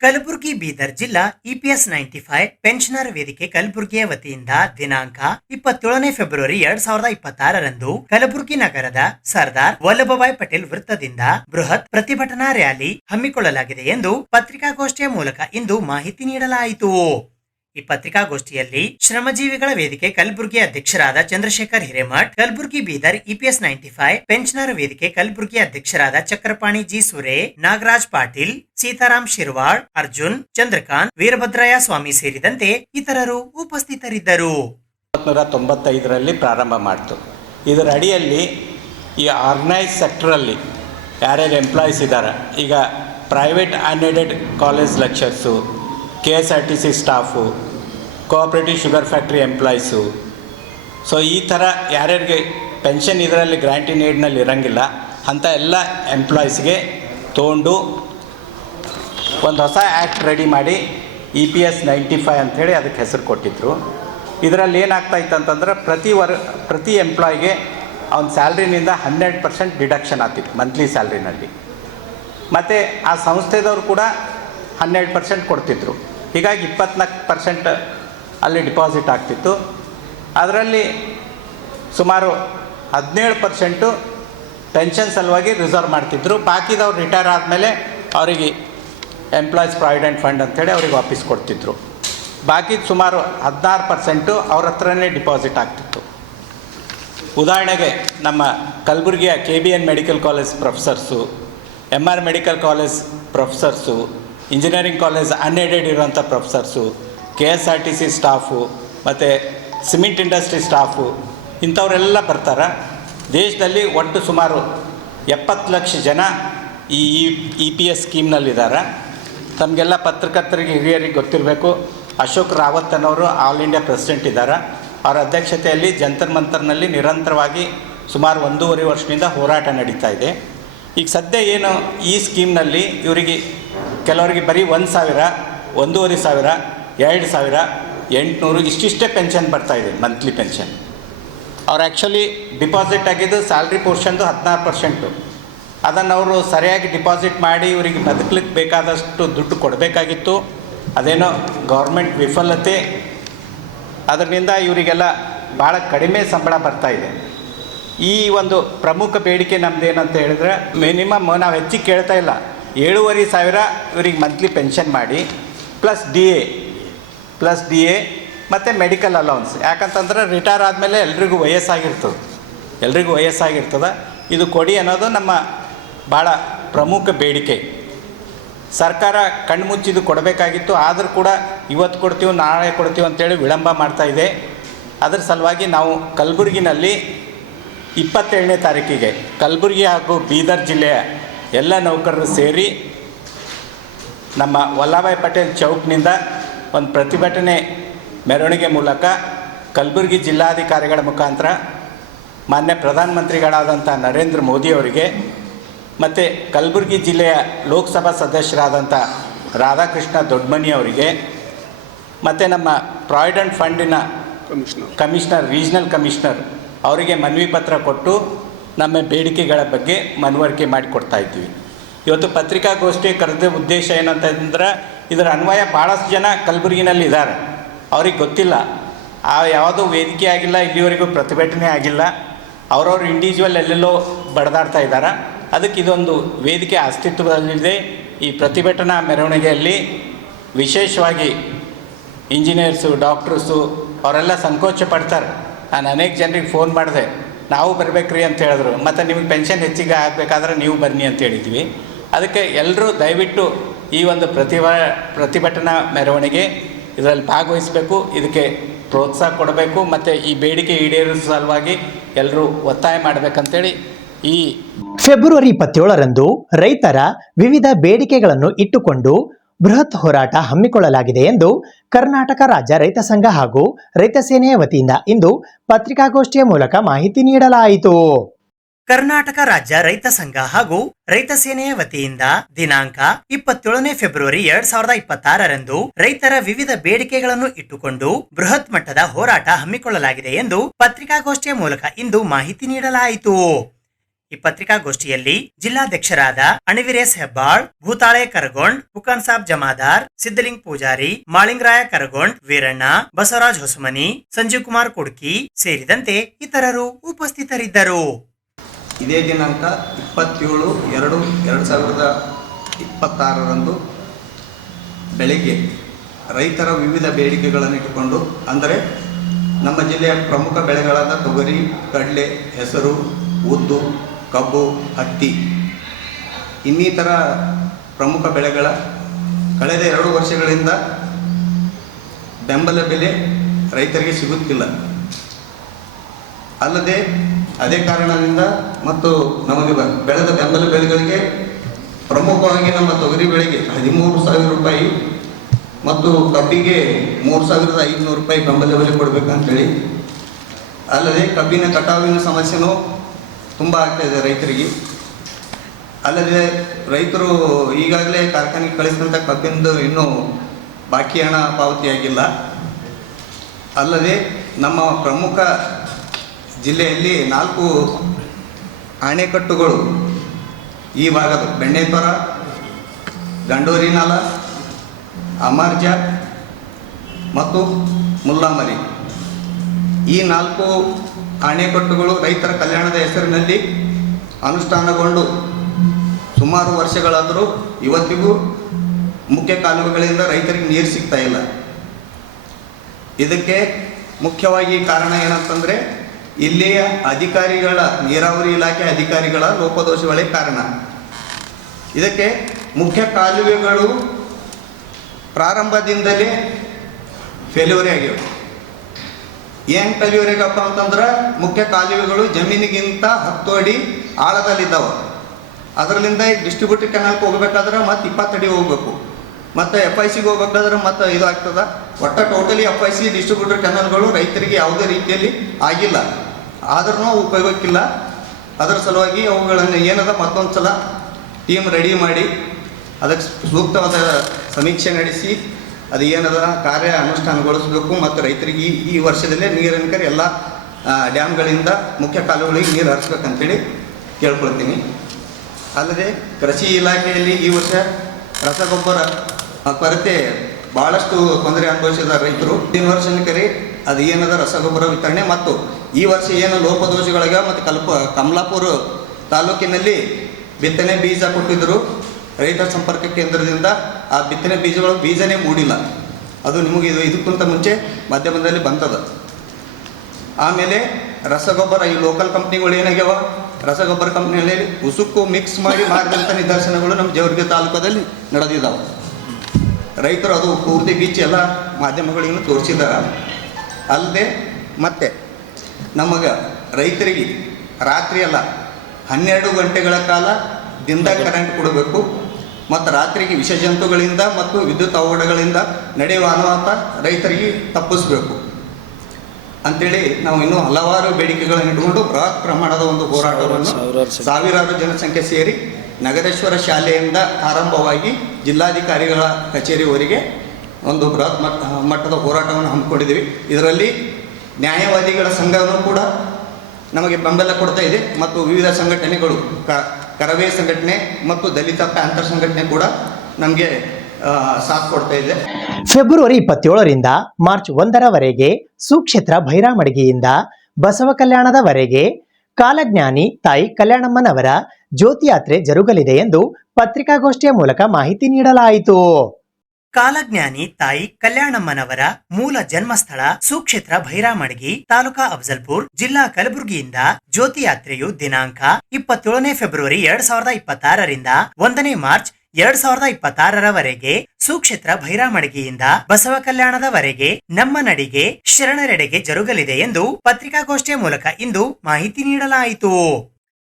ಕಲಬುರಗಿ ಬೀದರ್ ಜಿಲ್ಲಾ EPS 95 pensioner ವೇದಿಕೆ ಕಲಬುರಗಿಯ ವತಿಯಿಂದ ದಿನಾಂಕ 27 ಫೆಬ್ರವರಿ 2026 ಕಲಬುರಗಿ ನಗರದ ಸರ್ದಾರ್ ವಲ್ಲಭಭಾಯ್ ಪಟೇಲ್ ವೃತ್ತದಿಂದ ಬೃಹತ್ ಪ್ರತಿಭಟನಾ ರ್ಯಾಲಿ ಹಮ್ಮಿಕೊಳ್ಳಲಾಗಿದೆ ಎಂದು ಪತ್ರಿಕಾಗೋಷ್ಠಿಯ ಮೂಲಕ ಇಂದು ಮಾಹಿತಿ ನೀಡಲಾಯಿತು. ಈ ಪತ್ರಿಕಾಗೋಷ್ಠಿಯಲ್ಲಿ ಶ್ರಮಜೀವಿಗಳ ವೇದಿಕೆ ಕಲಬುರಗಿ ಅಧ್ಯಕ್ಷರಾದ ಚಂದ್ರಶೇಖರ್ ಹಿರೇಮಠ್, ಕಲಬುರಗಿ ಬೀದರ್ EPS 95 ಪೆನ್ಷನರ್ ವೇದಿಕೆ ಕಲಬುರಗಿ ಅಧ್ಯಕ್ಷರಾದ ಚಕ್ರಪಾಣಿ ಜಿ ಸುರೇ, ನಾಗರಾಜ್ ಪಾಟೀಲ್, ಸೀತಾರಾಮ್ ಶಿರ್ವಾಳ್, ಅರ್ಜುನ್, ಚಂದ್ರಕಾಂತ್, ವೀರಭದ್ರಯ್ಯ ಸ್ವಾಮಿ ಸೇರಿದಂತೆ ಇತರರು ಉಪಸ್ಥಿತರಿದ್ದರು. 1995 ಪ್ರಾರಂಭ ಮಾಡ್ತು. ಇದರ ಅಡಿಯಲ್ಲಿ ಈ ಆರ್ಗನೈಸ್ ಸೆಕ್ಟರಲ್ಲಿ ಯಾರ್ಯಾರು ಎಂಪ್ಲಾಯೀಸ್ ಇದ್ದಾರೆ, ಈಗ private unaided college lectures, KSRTC staff, cooperative sugar factory employees, so ಈ ಥರ ಯಾರ್ಯಾರಿಗೆ ಪೆನ್ಷನ್ ಇದರಲ್ಲಿ ಗ್ರ್ಯಾಂಟಿ ನೀಡ್ನಲ್ಲಿ ಇರೋಂಗಿಲ್ಲ ಅಂಥ ಎಲ್ಲ ಎಂಪ್ಲಾಯೀಸ್ಗೆ ತೊಗೊಂಡು ಒಂದು ಹೊಸ ಆ್ಯಕ್ಟ್ ರೆಡಿ ಮಾಡಿ EPS 95 ಅಂಥೇಳಿ ಅದಕ್ಕೆ ಹೆಸರು ಕೊಟ್ಟಿದ್ದರು. ಇದರಲ್ಲಿ ಏನಾಗ್ತಾಯಿತ್ತು ಅಂತಂದ್ರೆ ಪ್ರತಿ ಎಂಪ್ಲಾಯ್ಗೆ ಅವನ ಸ್ಯಾಲ್ರಿನಿಂದ 100% ಡಿಡಕ್ಷನ್ ಆಗ್ತಿತ್ತು ಮಂತ್ಲಿ ಸ್ಯಾಲ್ರಿನಲ್ಲಿ. ಮತ್ತು ಆ ಸಂಸ್ಥೆದವರು ಕೂಡ 100% ಕೊಡ್ತಿದ್ರು. ಹೀಗಾಗಿ 24% ಅಲ್ಲಿ ಡಿಪಾಸಿಟ್ ಆಗ್ತಿತ್ತು. ಅದರಲ್ಲಿ ಸುಮಾರು 17% ಪೆನ್ಷನ್ ಸಲುವಾಗಿ ರಿಸರ್ವ್ ಮಾಡ್ತಿದ್ರು. ಬಾಕಿದವ್ರು ರಿಟೈರ್ ಆದಮೇಲೆ ಅವರಿಗೆ ಎಂಪ್ಲಾಯೀಸ್ ಪ್ರಾವಿಡೆಂಟ್ ಫಂಡ್ ಅಂಥೇಳಿ ಅವ್ರಿಗೆ ವಾಪಸ್ ಕೊಡ್ತಿದ್ರು. ಬಾಕಿ ಸುಮಾರು 16% ಅವ್ರ ಹತ್ರನೇ ಡಿಪಾಸಿಟ್ ಆಗ್ತಿತ್ತು. ಉದಾಹರಣೆಗೆ ನಮ್ಮ ಕಲಬುರಗಿಯ KBN medical college professors, MR medical college professors, engineering college unaided ಇರೋಂಥ ಪ್ರೊಫೆಸರ್ಸು, KSRTC ಸ್ಟಾಫು ಮತ್ತು ಸಿಮೆಂಟ್ ಇಂಡಸ್ಟ್ರಿ ಸ್ಟಾಫು ಇಂಥವರೆಲ್ಲ ಬರ್ತಾರೆ. ದೇಶದಲ್ಲಿ ಒಟ್ಟು ಸುಮಾರು 70 ಲಕ್ಷ ಜನ ಈ EPS ಸ್ಕೀಮ್ನಲ್ಲಿದ್ದಾರೆ. ತಮಗೆಲ್ಲ ಪತ್ರಕರ್ತರಿಗೆ ಹಿರಿಯರಿಗೆ ಗೊತ್ತಿರಬೇಕು, ಅಶೋಕ್ ರಾವತ್ ಅನ್ನೋರು ಆಲ್ ಇಂಡಿಯಾ ಪ್ರೆಸಿಡೆಂಟ್ ಇದ್ದಾರೆ. ಅವರ ಅಧ್ಯಕ್ಷತೆಯಲ್ಲಿ ಜಂತರ್ ಮಂತರ್ನಲ್ಲಿ ನಿರಂತರವಾಗಿ ಸುಮಾರು 1.5 ವರ್ಷದಿಂದ ಹೋರಾಟ ನಡೀತಾ ಇದೆ. ಈಗ ಸದ್ಯ ಏನು ಈ ಸ್ಕೀಮ್ನಲ್ಲಿ ಇವರಿಗೆ ಕೆಲವರಿಗೆ ಬರೀ 1,000, 1,500, 2,000, 800 ಇಷ್ಟಿಷ್ಟೇ ಪೆನ್ಷನ್ ಬರ್ತಾಯಿದೆ, ಮಂತ್ಲಿ ಪೆನ್ಷನ್. ಅವ್ರು ಆ್ಯಕ್ಚುಲಿ ಡಿಪಾಸಿಟ್ ಆಗಿದ್ದು ಸ್ಯಾಲ್ರಿ ಪೋರ್ಷನ್ದು 16%. ಅದನ್ನು ಅವರು ಸರಿಯಾಗಿ ಡಿಪಾಸಿಟ್ ಮಾಡಿ ಇವರಿಗೆ ಬದುಕಲಿಕ್ಕೆ ಬೇಕಾದಷ್ಟು ದುಡ್ಡು ಕೊಡಬೇಕಾಗಿತ್ತು. ಅದೇನೋ ಗೌರ್ಮೆಂಟ್ ವಿಫಲತೆ, ಅದರಿಂದ ಇವರಿಗೆಲ್ಲ ಭಾಳ ಕಡಿಮೆ ಸಂಬಳ ಬರ್ತಾಯಿದೆ. ಈ ಒಂದು ಪ್ರಮುಖ ಬೇಡಿಕೆ ನಮ್ಮದು ಏನಂತ ಹೇಳಿದ್ರೆ, ಮಿನಿಮಮ್ ನಾವು ಹೆಚ್ಚಿಗೆ ಕೇಳ್ತಾ ಇಲ್ಲ, 7,500 ಇವರಿಗೆ ಮಂತ್ಲಿ ಪೆನ್ಷನ್ ಮಾಡಿ, ಪ್ಲಸ್ ಡಿ ಎ ಮತ್ತು ಮೆಡಿಕಲ್ ಅಲೌನ್ಸ್. ಯಾಕಂತಂದ್ರೆ ರಿಟೈರ್ ಆದಮೇಲೆ ಎಲ್ರಿಗೂ ವಯಸ್ಸಾಗಿರ್ತದೆ, ಇದು ಕೊಡಿ ಅನ್ನೋದು ನಮ್ಮ ಭಾಳ ಪ್ರಮುಖ ಬೇಡಿಕೆ. ಸರ್ಕಾರ ಕಣ್ಮುಚ್ಚಿದು ಕೊಡಬೇಕಾಗಿತ್ತು, ಆದರೂ ಕೂಡ ಇವತ್ತು ಕೊಡ್ತೀವಿ ನಾಳೆ ಕೊಡ್ತೀವಿ ಅಂತೇಳಿ ವಿಳಂಬ ಮಾಡ್ತಾಯಿದೆ. ಅದರ ಸಲುವಾಗಿ ನಾವು ಕಲಬುರಗಿನಲ್ಲಿ 27ನೇ ತಾರೀಕಿಗೆ ಕಲಬುರಗಿ ಹಾಗೂ ಬೀದರ್ ಜಿಲ್ಲೆಯ ಎಲ್ಲ ನೌಕರರು ಸೇರಿ ನಮ್ಮ ವಲ್ಲಭಾಯ್ ಪಟೇಲ್ ಚೌಕ್ನಿಂದ ಒಂದು ಪ್ರತಿಭಟನೆ ಮೆರವಣಿಗೆ ಮೂಲಕ ಕಲಬುರಗಿ ಜಿಲ್ಲಾಧಿಕಾರಿಗಳ ಮುಖಾಂತರ ಮಾನ್ಯ ಪ್ರಧಾನಮಂತ್ರಿಗಳಾದಂಥ ನರೇಂದ್ರ ಮೋದಿಯವರಿಗೆ ಮತ್ತು ಕಲಬುರಗಿ ಜಿಲ್ಲೆಯ ಲೋಕಸಭಾ ಸದಸ್ಯರಾದಂಥ ರಾಧಾಕೃಷ್ಣ ದೊಡ್ಡಮನಿ ಅವರಿಗೆ ಮತ್ತು ನಮ್ಮ ಪ್ರಾವಿಡೆಂಟ್ ಫಂಡಿನ ಕಮಿಷನರ್, ರೀಜ್ನಲ್ ಕಮಿಷನರ್ ಅವರಿಗೆ ಮನವಿ ಪತ್ರ ಕೊಟ್ಟು ನಮ್ಮ ಬೇಡಿಕೆಗಳ ಬಗ್ಗೆ ಮನವರಿಕೆ ಮಾಡಿಕೊಡ್ತಾ ಇದ್ದೀವಿ. ಇವತ್ತು ಪತ್ರಿಕಾಗೋಷ್ಠಿ ಕರೆದ ಉದ್ದೇಶ ಏನಂತಂದ್ರೆ, ಇದರ ಅನ್ವಯ ಭಾಳಷ್ಟು ಜನ ಕಲಬುರಗಿನಲ್ಲಿ ಇದ್ದಾರೆ, ಅವ್ರಿಗೆ ಗೊತ್ತಿಲ್ಲ, ಯಾವುದೂ ವೇದಿಕೆ ಆಗಿಲ್ಲ, ಇಲ್ಲಿವರೆಗೂ ಪ್ರತಿಭಟನೆ ಆಗಿಲ್ಲ, ಅವ್ರವ್ರು ಇಂಡಿವಿಜುವಲ್ ಎಲ್ಲೆಲ್ಲೋ ಬಡದಾಡ್ತಾ ಇದ್ದಾರೆ. ಅದಕ್ಕೆ ಇದೊಂದು ವೇದಿಕೆ ಅಸ್ತಿತ್ವದಲ್ಲಿದೆ. ಈ ಪ್ರತಿಭಟನಾ ಮೆರವಣಿಗೆಯಲ್ಲಿ ವಿಶೇಷವಾಗಿ ಇಂಜಿನಿಯರ್ಸು, ಡಾಕ್ಟರ್ಸು ಅವರೆಲ್ಲ ಸಂಕೋಚ ಪಡ್ತಾರೆ. ನಾನು ಅನೇಕ ಜನರಿಗೆ ಫೋನ್ ಮಾಡಿದೆ, ನಾವು ಬರಬೇಕ್ರಿ ಅಂತ ಹೇಳಿದ್ರು, ಮತ್ತು ನಿಮಗೆ ಪೆನ್ಷನ್ ಹೆಚ್ಚಿಗೆ ಆಗಬೇಕಾದ್ರೆ ನೀವು ಬನ್ನಿ ಅಂತ ಹೇಳಿದ್ವಿ. ಅದಕ್ಕೆ ಎಲ್ಲರೂ ದಯವಿಟ್ಟು ಈ ಒಂದು ಪ್ರತಿಭಟನಾ ಮೆರವಣಿಗೆ ಇದರಲ್ಲಿ ಭಾಗವಹಿಸಬೇಕು, ಇದಕ್ಕೆ ಪ್ರೋತ್ಸಾಹ ಕೊಡಬೇಕು, ಮತ್ತು ಈ ಬೇಡಿಕೆ ಈಡೇರಿಸುವ ಸಲುವಾಗಿ ಎಲ್ಲರೂ ಒತ್ತಾಯ ಮಾಡಬೇಕಂತೇಳಿ ಈ ಫೆಬ್ರವರಿ 27ರಂದು ರೈತರ ವಿವಿಧ ಬೇಡಿಕೆಗಳನ್ನು ಇಟ್ಟುಕೊಂಡು ಬೃಹತ್ ಹೋರಾಟ ಹಮ್ಮಿಕೊಳ್ಳಲಾಗಿದೆ ಎಂದು ಕರ್ನಾಟಕ ರಾಜ್ಯ ರೈತ ಸಂಘ ಹಾಗೂ ರೈತ ಸೇನೆಯ ವತಿಯಿಂದ ಇಂದು ಪತ್ರಿಕಾಗೋಷ್ಠಿಯ ಮೂಲಕ ಮಾಹಿತಿ ನೀಡಲಾಯಿತು. ಕರ್ನಾಟಕ ರಾಜ್ಯ ರೈತ ಸಂಘ ಹಾಗೂ ರೈತ ಸೇನೆಯ ವತಿಯಿಂದ ದಿನಾಂಕ 27ನೇ ಫೆಬ್ರವರಿ 2026ರಂದು ರೈತರ ವಿವಿಧ ಬೇಡಿಕೆಗಳನ್ನು ಇಟ್ಟುಕೊಂಡು ಬೃಹತ್ ಮಟ್ಟದ ಹೋರಾಟ ಹಮ್ಮಿಕೊಳ್ಳಲಾಗಿದೆ ಎಂದು ಪತ್ರಿಕಾಗೋಷ್ಠಿಯ ಮೂಲಕ ಇಂದು ಮಾಹಿತಿ ನೀಡಲಾಯಿತು. ಈ ಪತ್ರಿಕಾಗೋಷ್ಠಿಯಲ್ಲಿ ಜಿಲ್ಲಾಧ್ಯಕ್ಷರಾದ ಅಣಿವಿರೇಸ್ ಹೆಬ್ಬಾಳ್, ಭೂತಾಳೆ ಕರಗೊಂಡ್, ಹುಕನ್ ಸಾಬ್ ಜಮಾದಾರ್, ಸಿದ್ದಲಿಂಗ್ ಪೂಜಾರಿ, ಮಾಳಿಂಗರಾಯ ಕರಗೊಂಡ್, ವೀರಣ್ಣ, ಬಸವರಾಜ್ ಹೊಸಮನಿ, ಸಂಜೀವ್ ಕುಮಾರ್ ಕುಡ್ಕಿ ಸೇರಿದಂತೆ ಇತರರು ಉಪಸ್ಥಿತರಿದ್ದರು. ಇದೇ ದಿನಾಂಕ 27/2/2026ರಂದು ಬೆಳಿಗ್ಗೆ ರೈತರ ವಿವಿಧ ಬೇಡಿಕೆಗಳನ್ನು ಇಟ್ಟುಕೊಂಡು, ಅಂದರೆ ನಮ್ಮ ಜಿಲ್ಲೆಯ ಪ್ರಮುಖ ಬೆಳೆಗಳಾದ ತೊಗರಿ, ಕಡಲೆ, ಹೆಸರು, ಉದ್ದು, ಕಬ್ಬು, ಹತ್ತಿ ಇನ್ನಿತರ ಪ್ರಮುಖ ಬೆಳೆಗಳ ಕಳೆದ 2 ವರ್ಷಗಳಿಂದ ಬೆಂಬಲ ಬೆಲೆ ರೈತರಿಗೆ ಸಿಗುತ್ತಿಲ್ಲ. ಅಲ್ಲದೆ ಅದೇ ಕಾರಣದಿಂದ ಮತ್ತು ನಮಗೆ ಬೆಳೆದ ಬೆಂಬಲ ಬೆಲೆಗಳಿಗೆ ಪ್ರಮುಖವಾಗಿ ನಮ್ಮ ತೊಗರಿ ಬೆಳೆಗೆ 13,000 ರೂಪಾಯಿ ಮತ್ತು ಕಬ್ಬಿಗೆ 3,500 ರೂಪಾಯಿ ಬೆಂಬಲ ಬೆಲೆ ಕೊಡಬೇಕಂತೇಳಿ, ಅಲ್ಲದೆ ಕಬ್ಬಿನ ಕಟಾವಿನ ಸಮಸ್ಯೆನೂ ತುಂಬ ಆಗ್ತಾಯಿದೆ ರೈತರಿಗೆ. ಅಲ್ಲದೆ ರೈತರು ಈಗಾಗಲೇ ಕಾರ್ಖಾನೆಗೆ ಕಳಿಸಿದಂಥ ಕಬ್ಬಿಂದು ಇನ್ನೂ ಬಾಕಿ ಹಣ ಪಾವತಿಯಾಗಿಲ್ಲ. ಅಲ್ಲದೆ ನಮ್ಮ ಪ್ರಮುಖ ಜಿಲ್ಲೆಯಲ್ಲಿ 4 ಅಣೆಕಟ್ಟುಗಳು ಈ ಭಾಗದ ಬೆಣ್ಣೆತ್ವರ, ಗಂಡೋರಿ ನಾಲ, ಅಮರ್ಜ ಮತ್ತು ಮುಲ್ಲಾಮರಿ ಈ 4 ಅಣೆಕಟ್ಟುಗಳು ರೈತರ ಕಲ್ಯಾಣದ ಹೆಸರಿನಲ್ಲಿ ಅನುಷ್ಠಾನಗೊಂಡು ಸುಮಾರು ವರ್ಷಗಳಾದರೂ ಇವತ್ತಿಗೂ ಮುಖ್ಯ ಕಾಲುವೆಗಳಿಂದ ರೈತರಿಗೆ ನೀರು ಸಿಗ್ತಾ ಇಲ್ಲ. ಇದಕ್ಕೆ ಮುಖ್ಯವಾಗಿ ಕಾರಣ ಏನಂತಂದರೆ ಇಲ್ಲಿಯ ಅಧಿಕಾರಿಗಳ, ನೀರಾವರಿ ಇಲಾಖೆ ಅಧಿಕಾರಿಗಳ ಲೋಪದೋಷಗಳೇ ಕಾರಣ. ಇದಕ್ಕೆ ಮುಖ್ಯ ಕಾಲುವೆಗಳು ಪ್ರಾರಂಭದಿಂದಲೇ ಫೇಲ್ಯೂರಿ ಆಗಿವೆ. ಏನು ಫೇಲ್ಯೂರಿ ಆಗಪ್ಪ ಅಂತಂದ್ರೆ ಮುಖ್ಯ ಕಾಲುವೆಗಳು ಜಮೀನಿಗಿಂತ 10 ಅಡಿ ಆಳದಲ್ಲಿದ್ದಾವೆ. ಅದರಲ್ಲಿಂದ ಡಿಸ್ಟ್ರಿಬ್ಯೂಟರ್ ಕೆನಾಲ್ಗೆ ಹೋಗ್ಬೇಕಾದ್ರೆ ಮತ್ತು 20 ಅಡಿ ಹೋಗ್ಬೇಕು, ಮತ್ತು FICಗೆ ಹೋಗ್ಬೇಕಾದ್ರೆ ಮತ್ತು ಇದು ಆಗ್ತದೆ. ಒಟ್ಟು ಟೋಟಲಿ FIC ಡಿಸ್ಟ್ರಿಬ್ಯೂಟರ್ ಕೆನಾಲ್ಗಳು ರೈತರಿಗೆ ಯಾವುದೇ ರೀತಿಯಲ್ಲಿ ಆಗಿಲ್ಲ. ಆದ್ರೂ ಉಪಯೋಗಕ್ಕಿಲ್ಲ. ಅದರ ಸಲುವಾಗಿ ಅವುಗಳನ್ನು ಏನದ ಮತ್ತೊಂದು ಸಲ ಟೀಮ್ ರೆಡಿ ಮಾಡಿ ಅದಕ್ಕೆ ಸೂಕ್ತವಾದ ಸಮೀಕ್ಷೆ ನಡೆಸಿ ಅದು ಏನದ ಕಾರ್ಯ ಅನುಷ್ಠಾನಗೊಳಿಸಬೇಕು ಮತ್ತು ರೈತರಿಗೆ ಈ ವರ್ಷದಲ್ಲೇ ನೀರಿನ ಎಲ್ಲ ಡ್ಯಾಮ್ಗಳಿಂದ ಮುಖ್ಯ ಕಾಲುವಗಳಿಗೆ ನೀರು ಹರಿಸ್ಬೇಕಂತೇಳಿ ಕೇಳ್ಕೊಳ್ತೀನಿ. ಅಲ್ಲದೆ ಕೃಷಿ ಇಲಾಖೆಯಲ್ಲಿ ಈ ವರ್ಷ ರಸಗೊಬ್ಬರ ಕೊರತೆ ಭಾಳಷ್ಟು ತೊಂದರೆ ಅನುಭವಿಸಿದ ರೈತರು ಈ ವರ್ಷಕ್ಕೆ ಅದು ಏನದ ರಸಗೊಬ್ಬರ ವಿತರಣೆ ಮತ್ತು ಈ ವರ್ಷ ಏನು ಲೋಪದೋಷಗಳಿಗೆ ಮತ್ತು ಕಮಲಾಪುರ ತಾಲೂಕಿನಲ್ಲಿ ಬಿತ್ತನೆ ಬೀಜ ಕೊಟ್ಟಿದ್ದರು ರೈತ ಸಂಪರ್ಕ ಕೇಂದ್ರದಿಂದ. ಆ ಬಿತ್ತನೆ ಬೀಜನೇ ಮೂಡಿಲ್ಲ. ಅದು ನಿಮಗೆ ಇದಕ್ಕಿಂತ ಮುಂಚೆ ಮಾಧ್ಯಮದಲ್ಲಿ ಬಂತದ. ಆಮೇಲೆ ರಸಗೊಬ್ಬರ ಈ ಲೋಕಲ್ ಕಂಪ್ನಿಗಳು ಏನಾಗ್ಯಾವ, ರಸಗೊಬ್ಬರ ಕಂಪ್ನಿಯಲ್ಲಿ ಉಸುಕು ಮಿಕ್ಸ್ ಮಾಡಿ ಮಾರಿದಂಥ ನಿದರ್ಶನಗಳು ನಮ್ಮ ಜೇವರ್ಗಿ ತಾಲೂಕದಲ್ಲಿ ನಡೆದಿದ್ದಾವೆ. ರೈತರು ಅದು ಪೂರ್ತಿ ಬೀಚ್ ಎಲ್ಲ ಮಾಧ್ಯಮಗಳಿಗೂ ತೋರಿಸಿದ್ದಾರೆ. ಅಲ್ಲದೆ ಮತ್ತೆ ನಮಗೆ ರೈತರಿಗೆ ರಾತ್ರಿ ಅಲ್ಲ 12 ಗಂಟೆಗಳ ಕಾಲ ದಿನದಾಗ ಕರೆಂಟ್ ಕೊಡಬೇಕು ಮತ್ತು ರಾತ್ರಿಗೆ ವಿಷ ಜಂತುಗಳಿಂದ ಮತ್ತು ವಿದ್ಯುತ್ ಅವಘಡಗಳಿಂದ ನಡೆಯುವ ಅನಾಹುತ ರೈತರಿಗೆ ತಪ್ಪಿಸಬೇಕು ಅಂಥೇಳಿ ನಾವು ಇನ್ನೂ ಹಲವಾರು ಬೇಡಿಕೆಗಳನ್ನು ಇಟ್ಟುಕೊಂಡು ಬೃಹತ್ ಪ್ರಮಾಣದ ಒಂದು ಹೋರಾಟವನ್ನು ಸಾವಿರಾರು ಜನಸಂಖ್ಯೆ ಸೇರಿ ನಗರೇಶ್ವರ ಶಾಲೆಯಿಂದ ಆರಂಭವಾಗಿ ಜಿಲ್ಲಾಧಿಕಾರಿಗಳ ಕಚೇರಿವರೆಗೆ ಒಂದು ಬೃಹತ್ ಮಟ್ಟದ ಹೋರಾಟವನ್ನು ಹಮ್ಮಿಕೊಂಡಿದ್ದೀವಿ. ಇದರಲ್ಲಿ ನ್ಯಾಯವಾದಿಗಳ ಸಂಘವನ್ನು ಕೂಡ ನಮಗೆ ಬೆಂಬಲ ಕೊಡ್ತಾ ಇದೆ ಮತ್ತು ವಿವಿಧ ಸಂಘಟನೆಗಳು ಕರವೇ ಸಂಘಟನೆ ಮತ್ತು ದಲಿತ ಪ್ಯಾಂಥರ್ ಸಂಘಟನೆ ಕೂಡ ನಮಗೆ ಸಾಥ್ ಕೊಡ್ತಾ ಇದೆ. ಫೆಬ್ರವರಿ 27ರಿಂದ ಮಾರ್ಚ್ 1ರವರೆಗೆ ಸುಕ್ಷೇತ್ರ ಭೈರಾಮಡಿಗೆಯಿಂದ ಬಸವ ಕಲ್ಯಾಣದವರೆಗೆ ಕಾಲಜ್ಞಾನಿ ತಾಯಿ ಕಲ್ಯಾಣಮ್ಮನವರ ಜ್ಯೋತಿ ಯಾತ್ರೆ ಜರುಗಲಿದೆ ಎಂದು ಪತ್ರಿಕಾಗೋಷ್ಠಿಯ ಮೂಲಕ ಮಾಹಿತಿ ನೀಡಲಾಯಿತು. ಕಾಲಜ್ಞಾನಿ ತಾಯಿ ಕಲ್ಯಾಣಮ್ಮನವರ ಮೂಲ ಜನ್ಮಸ್ಥಳ ಸುಕ್ಷೇತ್ರ ಭೈರಾಮಡಗಿ, ತಾಲೂಕಾ ಅಫಜಲ್ಪುರ್, ಜಿಲ್ಲಾ ಕಲಬುರಗಿಯಿಂದ ಜ್ಯೋತಿ ಯಾತ್ರೆಯು ದಿನಾಂಕ 27ನೇ ಫೆಬ್ರವರಿ 2026ರಿಂದ 1ನೇ ಮಾರ್ಚ್ 2026ರವರೆಗೆ ಸುಕ್ಷೇತ್ರ ಭೈರಾಮಡಗಿಯಿಂದ ಬಸವ ಕಲ್ಯಾಣದವರೆಗೆ ನಮ್ಮ ನಡಿಗೆ ಶರಣರೆಡೆಗೆ ಜರುಗಲಿದೆ ಎಂದು ಪತ್ರಿಕಾಗೋಷ್ಠಿಯ ಮೂಲಕ ಇಂದು ಮಾಹಿತಿ ನೀಡಲಾಯಿತು.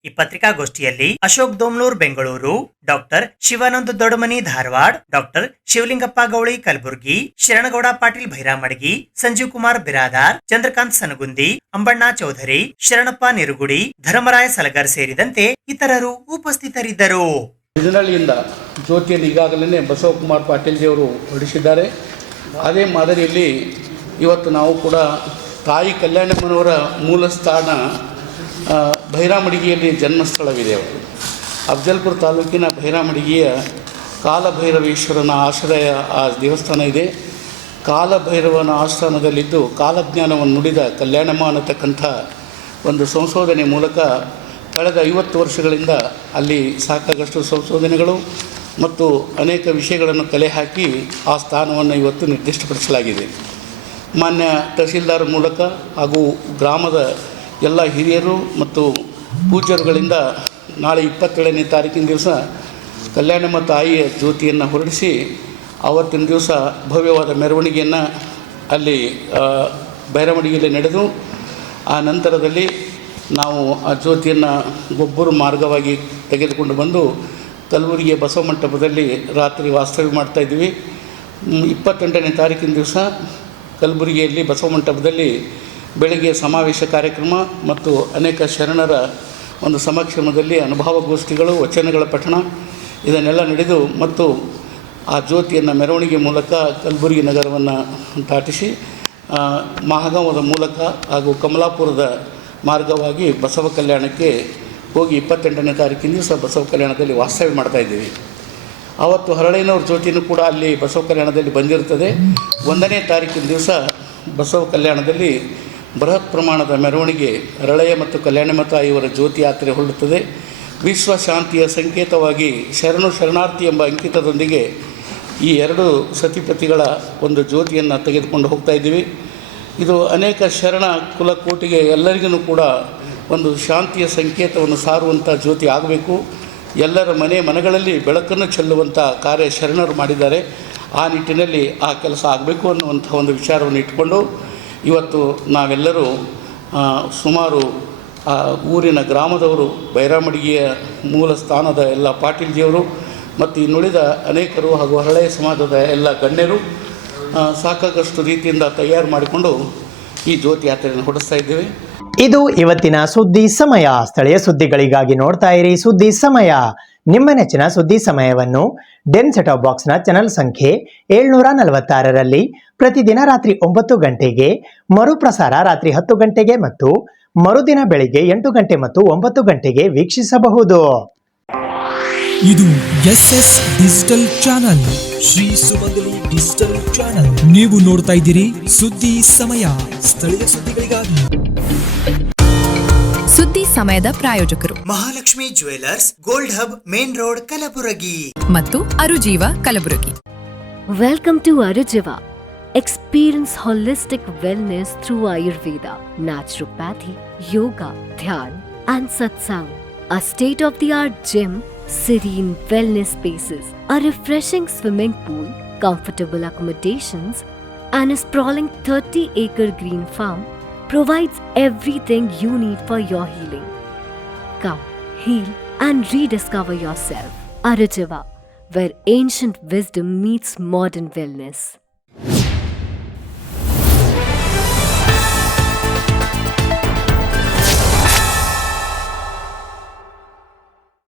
ಈ ಪತ್ರಿಕಾಗೋಷ್ಠಿಯಲ್ಲಿ ಅಶೋಕ್ ದೋಮ್ಲೂರ್ ಬೆಂಗಳೂರು, ಡಾಕ್ಟರ್ ಶಿವಾನಂದ ದೊಡಮನಿ ಧಾರವಾಡ, ಡಾಕ್ಟರ್ ಶಿವಲಿಂಗಪ್ಪ ಗೌಳಿ ಕಲಬುರ್ಗಿ, ಶರಣಗೌಡ ಪಾಟೀಲ್ ಭೈರಾಮಡಗಿ, ಸಂಜೀವ್ ಕುಮಾರ್ ಬಿರಾದಾರ್, ಚಂದ್ರಕಾಂತ್ ಸನಗುಂದಿ, ಅಂಬಣ್ಣ ಚೌಧರಿ, ಶರಣಪ್ಪ ನಿರುಗುಡಿ, ಧರ್ಮರಾಯ ಸಲಗರ್ ಸೇರಿದಂತೆ ಇತರರು ಉಪಸ್ಥಿತರಿದ್ದರು. ಬಿದನಹಳ್ಳಿಯಿಂದ ಜ್ಯೋತಿಯನ್ನು ಈಗಾಗಲೇ ಬಸವಕುಮಾರ್ ಪಾಟೀಲ್ ದೇವರು ಹೊರಡಿಸಿದ್ದಾರೆ. ಅದೇ ಮಾದರಿಯಲ್ಲಿ ಇವತ್ತು ನಾವು ಕೂಡ ತಾಯಿ ಕಲ್ಯಾಣಮ್ಮನವರ ಮೂಲ ಸ್ಥಾನ ಭೈರಾಮಡಿಗೆಯಲ್ಲಿ ಜನ್ಮಸ್ಥಳವಿದೆ. ಅಫಜಲ್ಪುರ ತಾಲೂಕಿನ ಭೈರಾಮಡಿಗೆಯ ಕಾಲಭೈರವೇಶ್ವರನ ಆಶ್ರಯ ಆ ದೇವಸ್ಥಾನ ಇದೆ. ಕಾಲಭೈರವನ ಆಸ್ಥಾನದಲ್ಲಿದ್ದು ಕಾಲಜ್ಞಾನವನ್ನು ನುಡಿದ ಕಲ್ಯಾಣಮ್ಮ ಅನ್ನತಕ್ಕಂಥ ಒಂದು ಸಂಶೋಧನೆ ಮೂಲಕ ಕಳೆದ 50 ವರ್ಷಗಳಿಂದ ಅಲ್ಲಿ ಸಾಕಾಗಷ್ಟು ಸಂಶೋಧನೆಗಳು ಮತ್ತು ಅನೇಕ ವಿಷಯಗಳನ್ನು ಕಲೆ ಹಾಕಿ ಆ ಸ್ಥಾನವನ್ನು ಇವತ್ತು ನಿರ್ದಿಷ್ಟಪಡಿಸಲಾಗಿದೆ. ಮಾನ್ಯ ತಹಸೀಲ್ದಾರ್ ಮೂಲಕ ಹಾಗೂ ಗ್ರಾಮದ ಎಲ್ಲ ಹಿರಿಯರು ಮತ್ತು ಪೂಜ್ಯರುಗಳಿಂದ ನಾಳೆ 27ನೇ ತಾರೀಕಿನ ದಿವಸ ಕಲ್ಯಾಣಮ್ಮ ತಾಯಿಯ ಜ್ಯೋತಿಯನ್ನು ಹೊರಡಿಸಿ ಆವತ್ತಿನ ದಿವಸ ಭವ್ಯವಾದ ಮೆರವಣಿಗೆಯನ್ನು ಅಲ್ಲಿ ಭೈರಮಡಿಗೆಯಲ್ಲಿ ನಡೆದು ಆ ನಂತರದಲ್ಲಿ ನಾವು ಆ ಜ್ಯೋತಿಯನ್ನು ಗೊಬ್ಬರ ಮಾರ್ಗವಾಗಿ ತೆಗೆದುಕೊಂಡು ಬಂದು ಕಲಬುರಗಿಯ ಬಸವ ಮಂಟಪದಲ್ಲಿ ರಾತ್ರಿ ವಾಸ್ತವ್ಯ ಮಾಡ್ತಾಯಿದ್ದೀವಿ. 28ನೇ ತಾರೀಕಿನ ದಿವಸ ಕಲಬುರಗಿಯಲ್ಲಿ ಬಸವ ಮಂಟಪದಲ್ಲಿ ಬೆಳಗ್ಗೆ ಸಮಾವೇಶ ಕಾರ್ಯಕ್ರಮ ಮತ್ತು ಅನೇಕ ಶರಣರ ಒಂದು ಸಮಕ್ಷಮದಲ್ಲಿ ಅನುಭವಗೋಷ್ಠಿಗಳು, ವಚನಗಳ ಪಠಣ ಇದನ್ನೆಲ್ಲ ನಡೆದು ಮತ್ತು ಆ ಜ್ಯೋತಿಯನ್ನು ಮೆರವಣಿಗೆ ಮೂಲಕ ಕಲಬುರಗಿ ನಗರವನ್ನು ದಾಟಿಸಿ ಮಹಾಗಾಂವದ ಮೂಲಕ ಹಾಗೂ ಕಮಲಾಪುರದ ಮಾರ್ಗವಾಗಿ ಬಸವ ಕಲ್ಯಾಣಕ್ಕೆ ಹೋಗಿ 28ನೇ ತಾರೀಕಿನ ದಿವಸ ಬಸವ ಕಲ್ಯಾಣದಲ್ಲಿ ವಾಸ್ತವ್ಯ ಮಾಡ್ತಾಯಿದ್ದೀವಿ. ಆವತ್ತು ಹರಳಯ್ಯನವ್ರ ಜ್ಯೋತಿನೂ ಕೂಡ ಅಲ್ಲಿ ಬಸವ ಕಲ್ಯಾಣದಲ್ಲಿ ಬಂದಿರ್ತದೆ. 1ನೇ ತಾರೀಕಿನ ದಿವಸ ಬಸವ ಕಲ್ಯಾಣದಲ್ಲಿ ಬೃಹತ್ ಪ್ರಮಾಣದ ಮೆರವಣಿಗೆ ಹರಳಯ್ಯ ಮತ್ತು ಕಲ್ಯಾಣಮ್ಮ ತಾಯಿಯವರ ಜ್ಯೋತಿ ಯಾತ್ರೆ ಹೊರಡುತ್ತದೆ. ವಿಶ್ವ ಶಾಂತಿಯ ಸಂಕೇತವಾಗಿ ಶರಣು ಶರಣಾರ್ಥಿ ಎಂಬ ಅಂಕಿತದೊಂದಿಗೆ ಈ 2 ಸತಿಪತಿಗಳ ಒಂದು ಜ್ಯೋತಿಯನ್ನು ತೆಗೆದುಕೊಂಡು ಹೋಗ್ತಾ ಇದ್ದೀವಿ. ಇದು ಅನೇಕ ಶರಣ ಕುಲಕೋಟಿಗೆ ಎಲ್ಲರಿಗೂ ಕೂಡ ಒಂದು ಶಾಂತಿಯ ಸಂಕೇತವನ್ನು ಸಾರುವಂಥ ಜ್ಯೋತಿ ಆಗಬೇಕು. ಎಲ್ಲರ ಮನೆಗಳಲ್ಲಿ ಬೆಳಕನ್ನು ಚೆಲ್ಲುವಂಥ ಕಾರ್ಯ ಶರಣರು ಮಾಡಿದ್ದಾರೆ. ಆ ನಿಟ್ಟಿನಲ್ಲಿ ಆ ಕೆಲಸ ಆಗಬೇಕು ಅನ್ನುವಂಥ ಒಂದು ವಿಚಾರವನ್ನು ಇಟ್ಕೊಂಡು ಇವತ್ತು ನಾವೆಲ್ಲರೂ ಸುಮಾರು ಊರಿನ ಗ್ರಾಮದವರು, ಭೈರಾಮಡಿಗೆಯ ಮೂಲ ಸ್ಥಾನದ ಎಲ್ಲ ಪಾಟೀಲ್ಜಿಯವರು ಮತ್ತು ಇನ್ನುಳಿದ ಅನೇಕರು ಹಾಗೂ ಹರಳಯ್ಯ ಸಮಾಜದ ಎಲ್ಲ ಗಣ್ಯರು ಸಾಕಾಗಷ್ಟು ರೀತಿಯಿಂದ ತಯಾರು ಮಾಡಿಕೊಂಡು ಈ ಜ್ಯೋತಿ ಯಾತ್ರೆಯನ್ನು ಹೊರಡಿಸ್ತಾ ಇದ್ದೇವೆ. ಇದು ಇವತ್ತಿನ ಸುದ್ದಿ ಸಮಯ. ಸ್ಥಳೀಯ ಸುದ್ದಿಗಳಿಗಾಗಿ ನೋಡ್ತಾ ಇರಿ ಸುದ್ದಿ ಸಮಯ. ನಿಮ್ಮ ನೆಚ್ಚಿನ ಸುದ್ದಿ ಸಮಯವನ್ನು ಡೆನ್ ಸೆಟಾಪ್ ಬಾಕ್ಸ್ನ ಚಾನೆಲ್ ಸಂಖ್ಯೆ 746ರಲ್ಲಿ ಪ್ರತಿದಿನ ರಾತ್ರಿ 9 ಗಂಟೆಗೆ, ಮರುಪ್ರಸಾರ ರಾತ್ರಿ 10 ಗಂಟೆಗೆ ಮತ್ತು ಮರುದಿನ ಬೆಳಿಗ್ಗೆ 8 ಗಂಟೆ ಮತ್ತು 9 ಗಂಟೆಗೆ ವೀಕ್ಷಿಸಬಹುದು. ಇದು SS ಡಿಜಿಟಲ್ ಚಾನಲ್, ಶ್ರೀ ಸುಮಂಗಲಿ ಡಿಜಿಟಲ್ ಚಾನಲ್. ನೀವು ನೋಡ್ತಾ ಇದ್ದೀರಿ ಸುದ್ದಿ ಸಮಯ, ಸ್ಥಳೀಯ ಸುದ್ದಿಗಳಿಗಾಗಿ. ಸುದ್ದಿ ಸಮಯದ ಪ್ರಾಯೋಜಕರು Mahalakshmi jewellers, gold hub, main road, Kalaburagi ಮತ್ತು ಅರುಜೀವ Kalaburagi. Welcome to Arujiva. Experience holistic wellness through Ayurveda, naturopathy, yoga, dhyan, and satsang. A state-of-the-art gym, serene wellness spaces, a refreshing swimming pool, comfortable accommodations, and a sprawling 30-acre green farm provides everything you need for your healing. Come, heal, and rediscover yourself. Arujiva, where ancient wisdom meets modern wellness.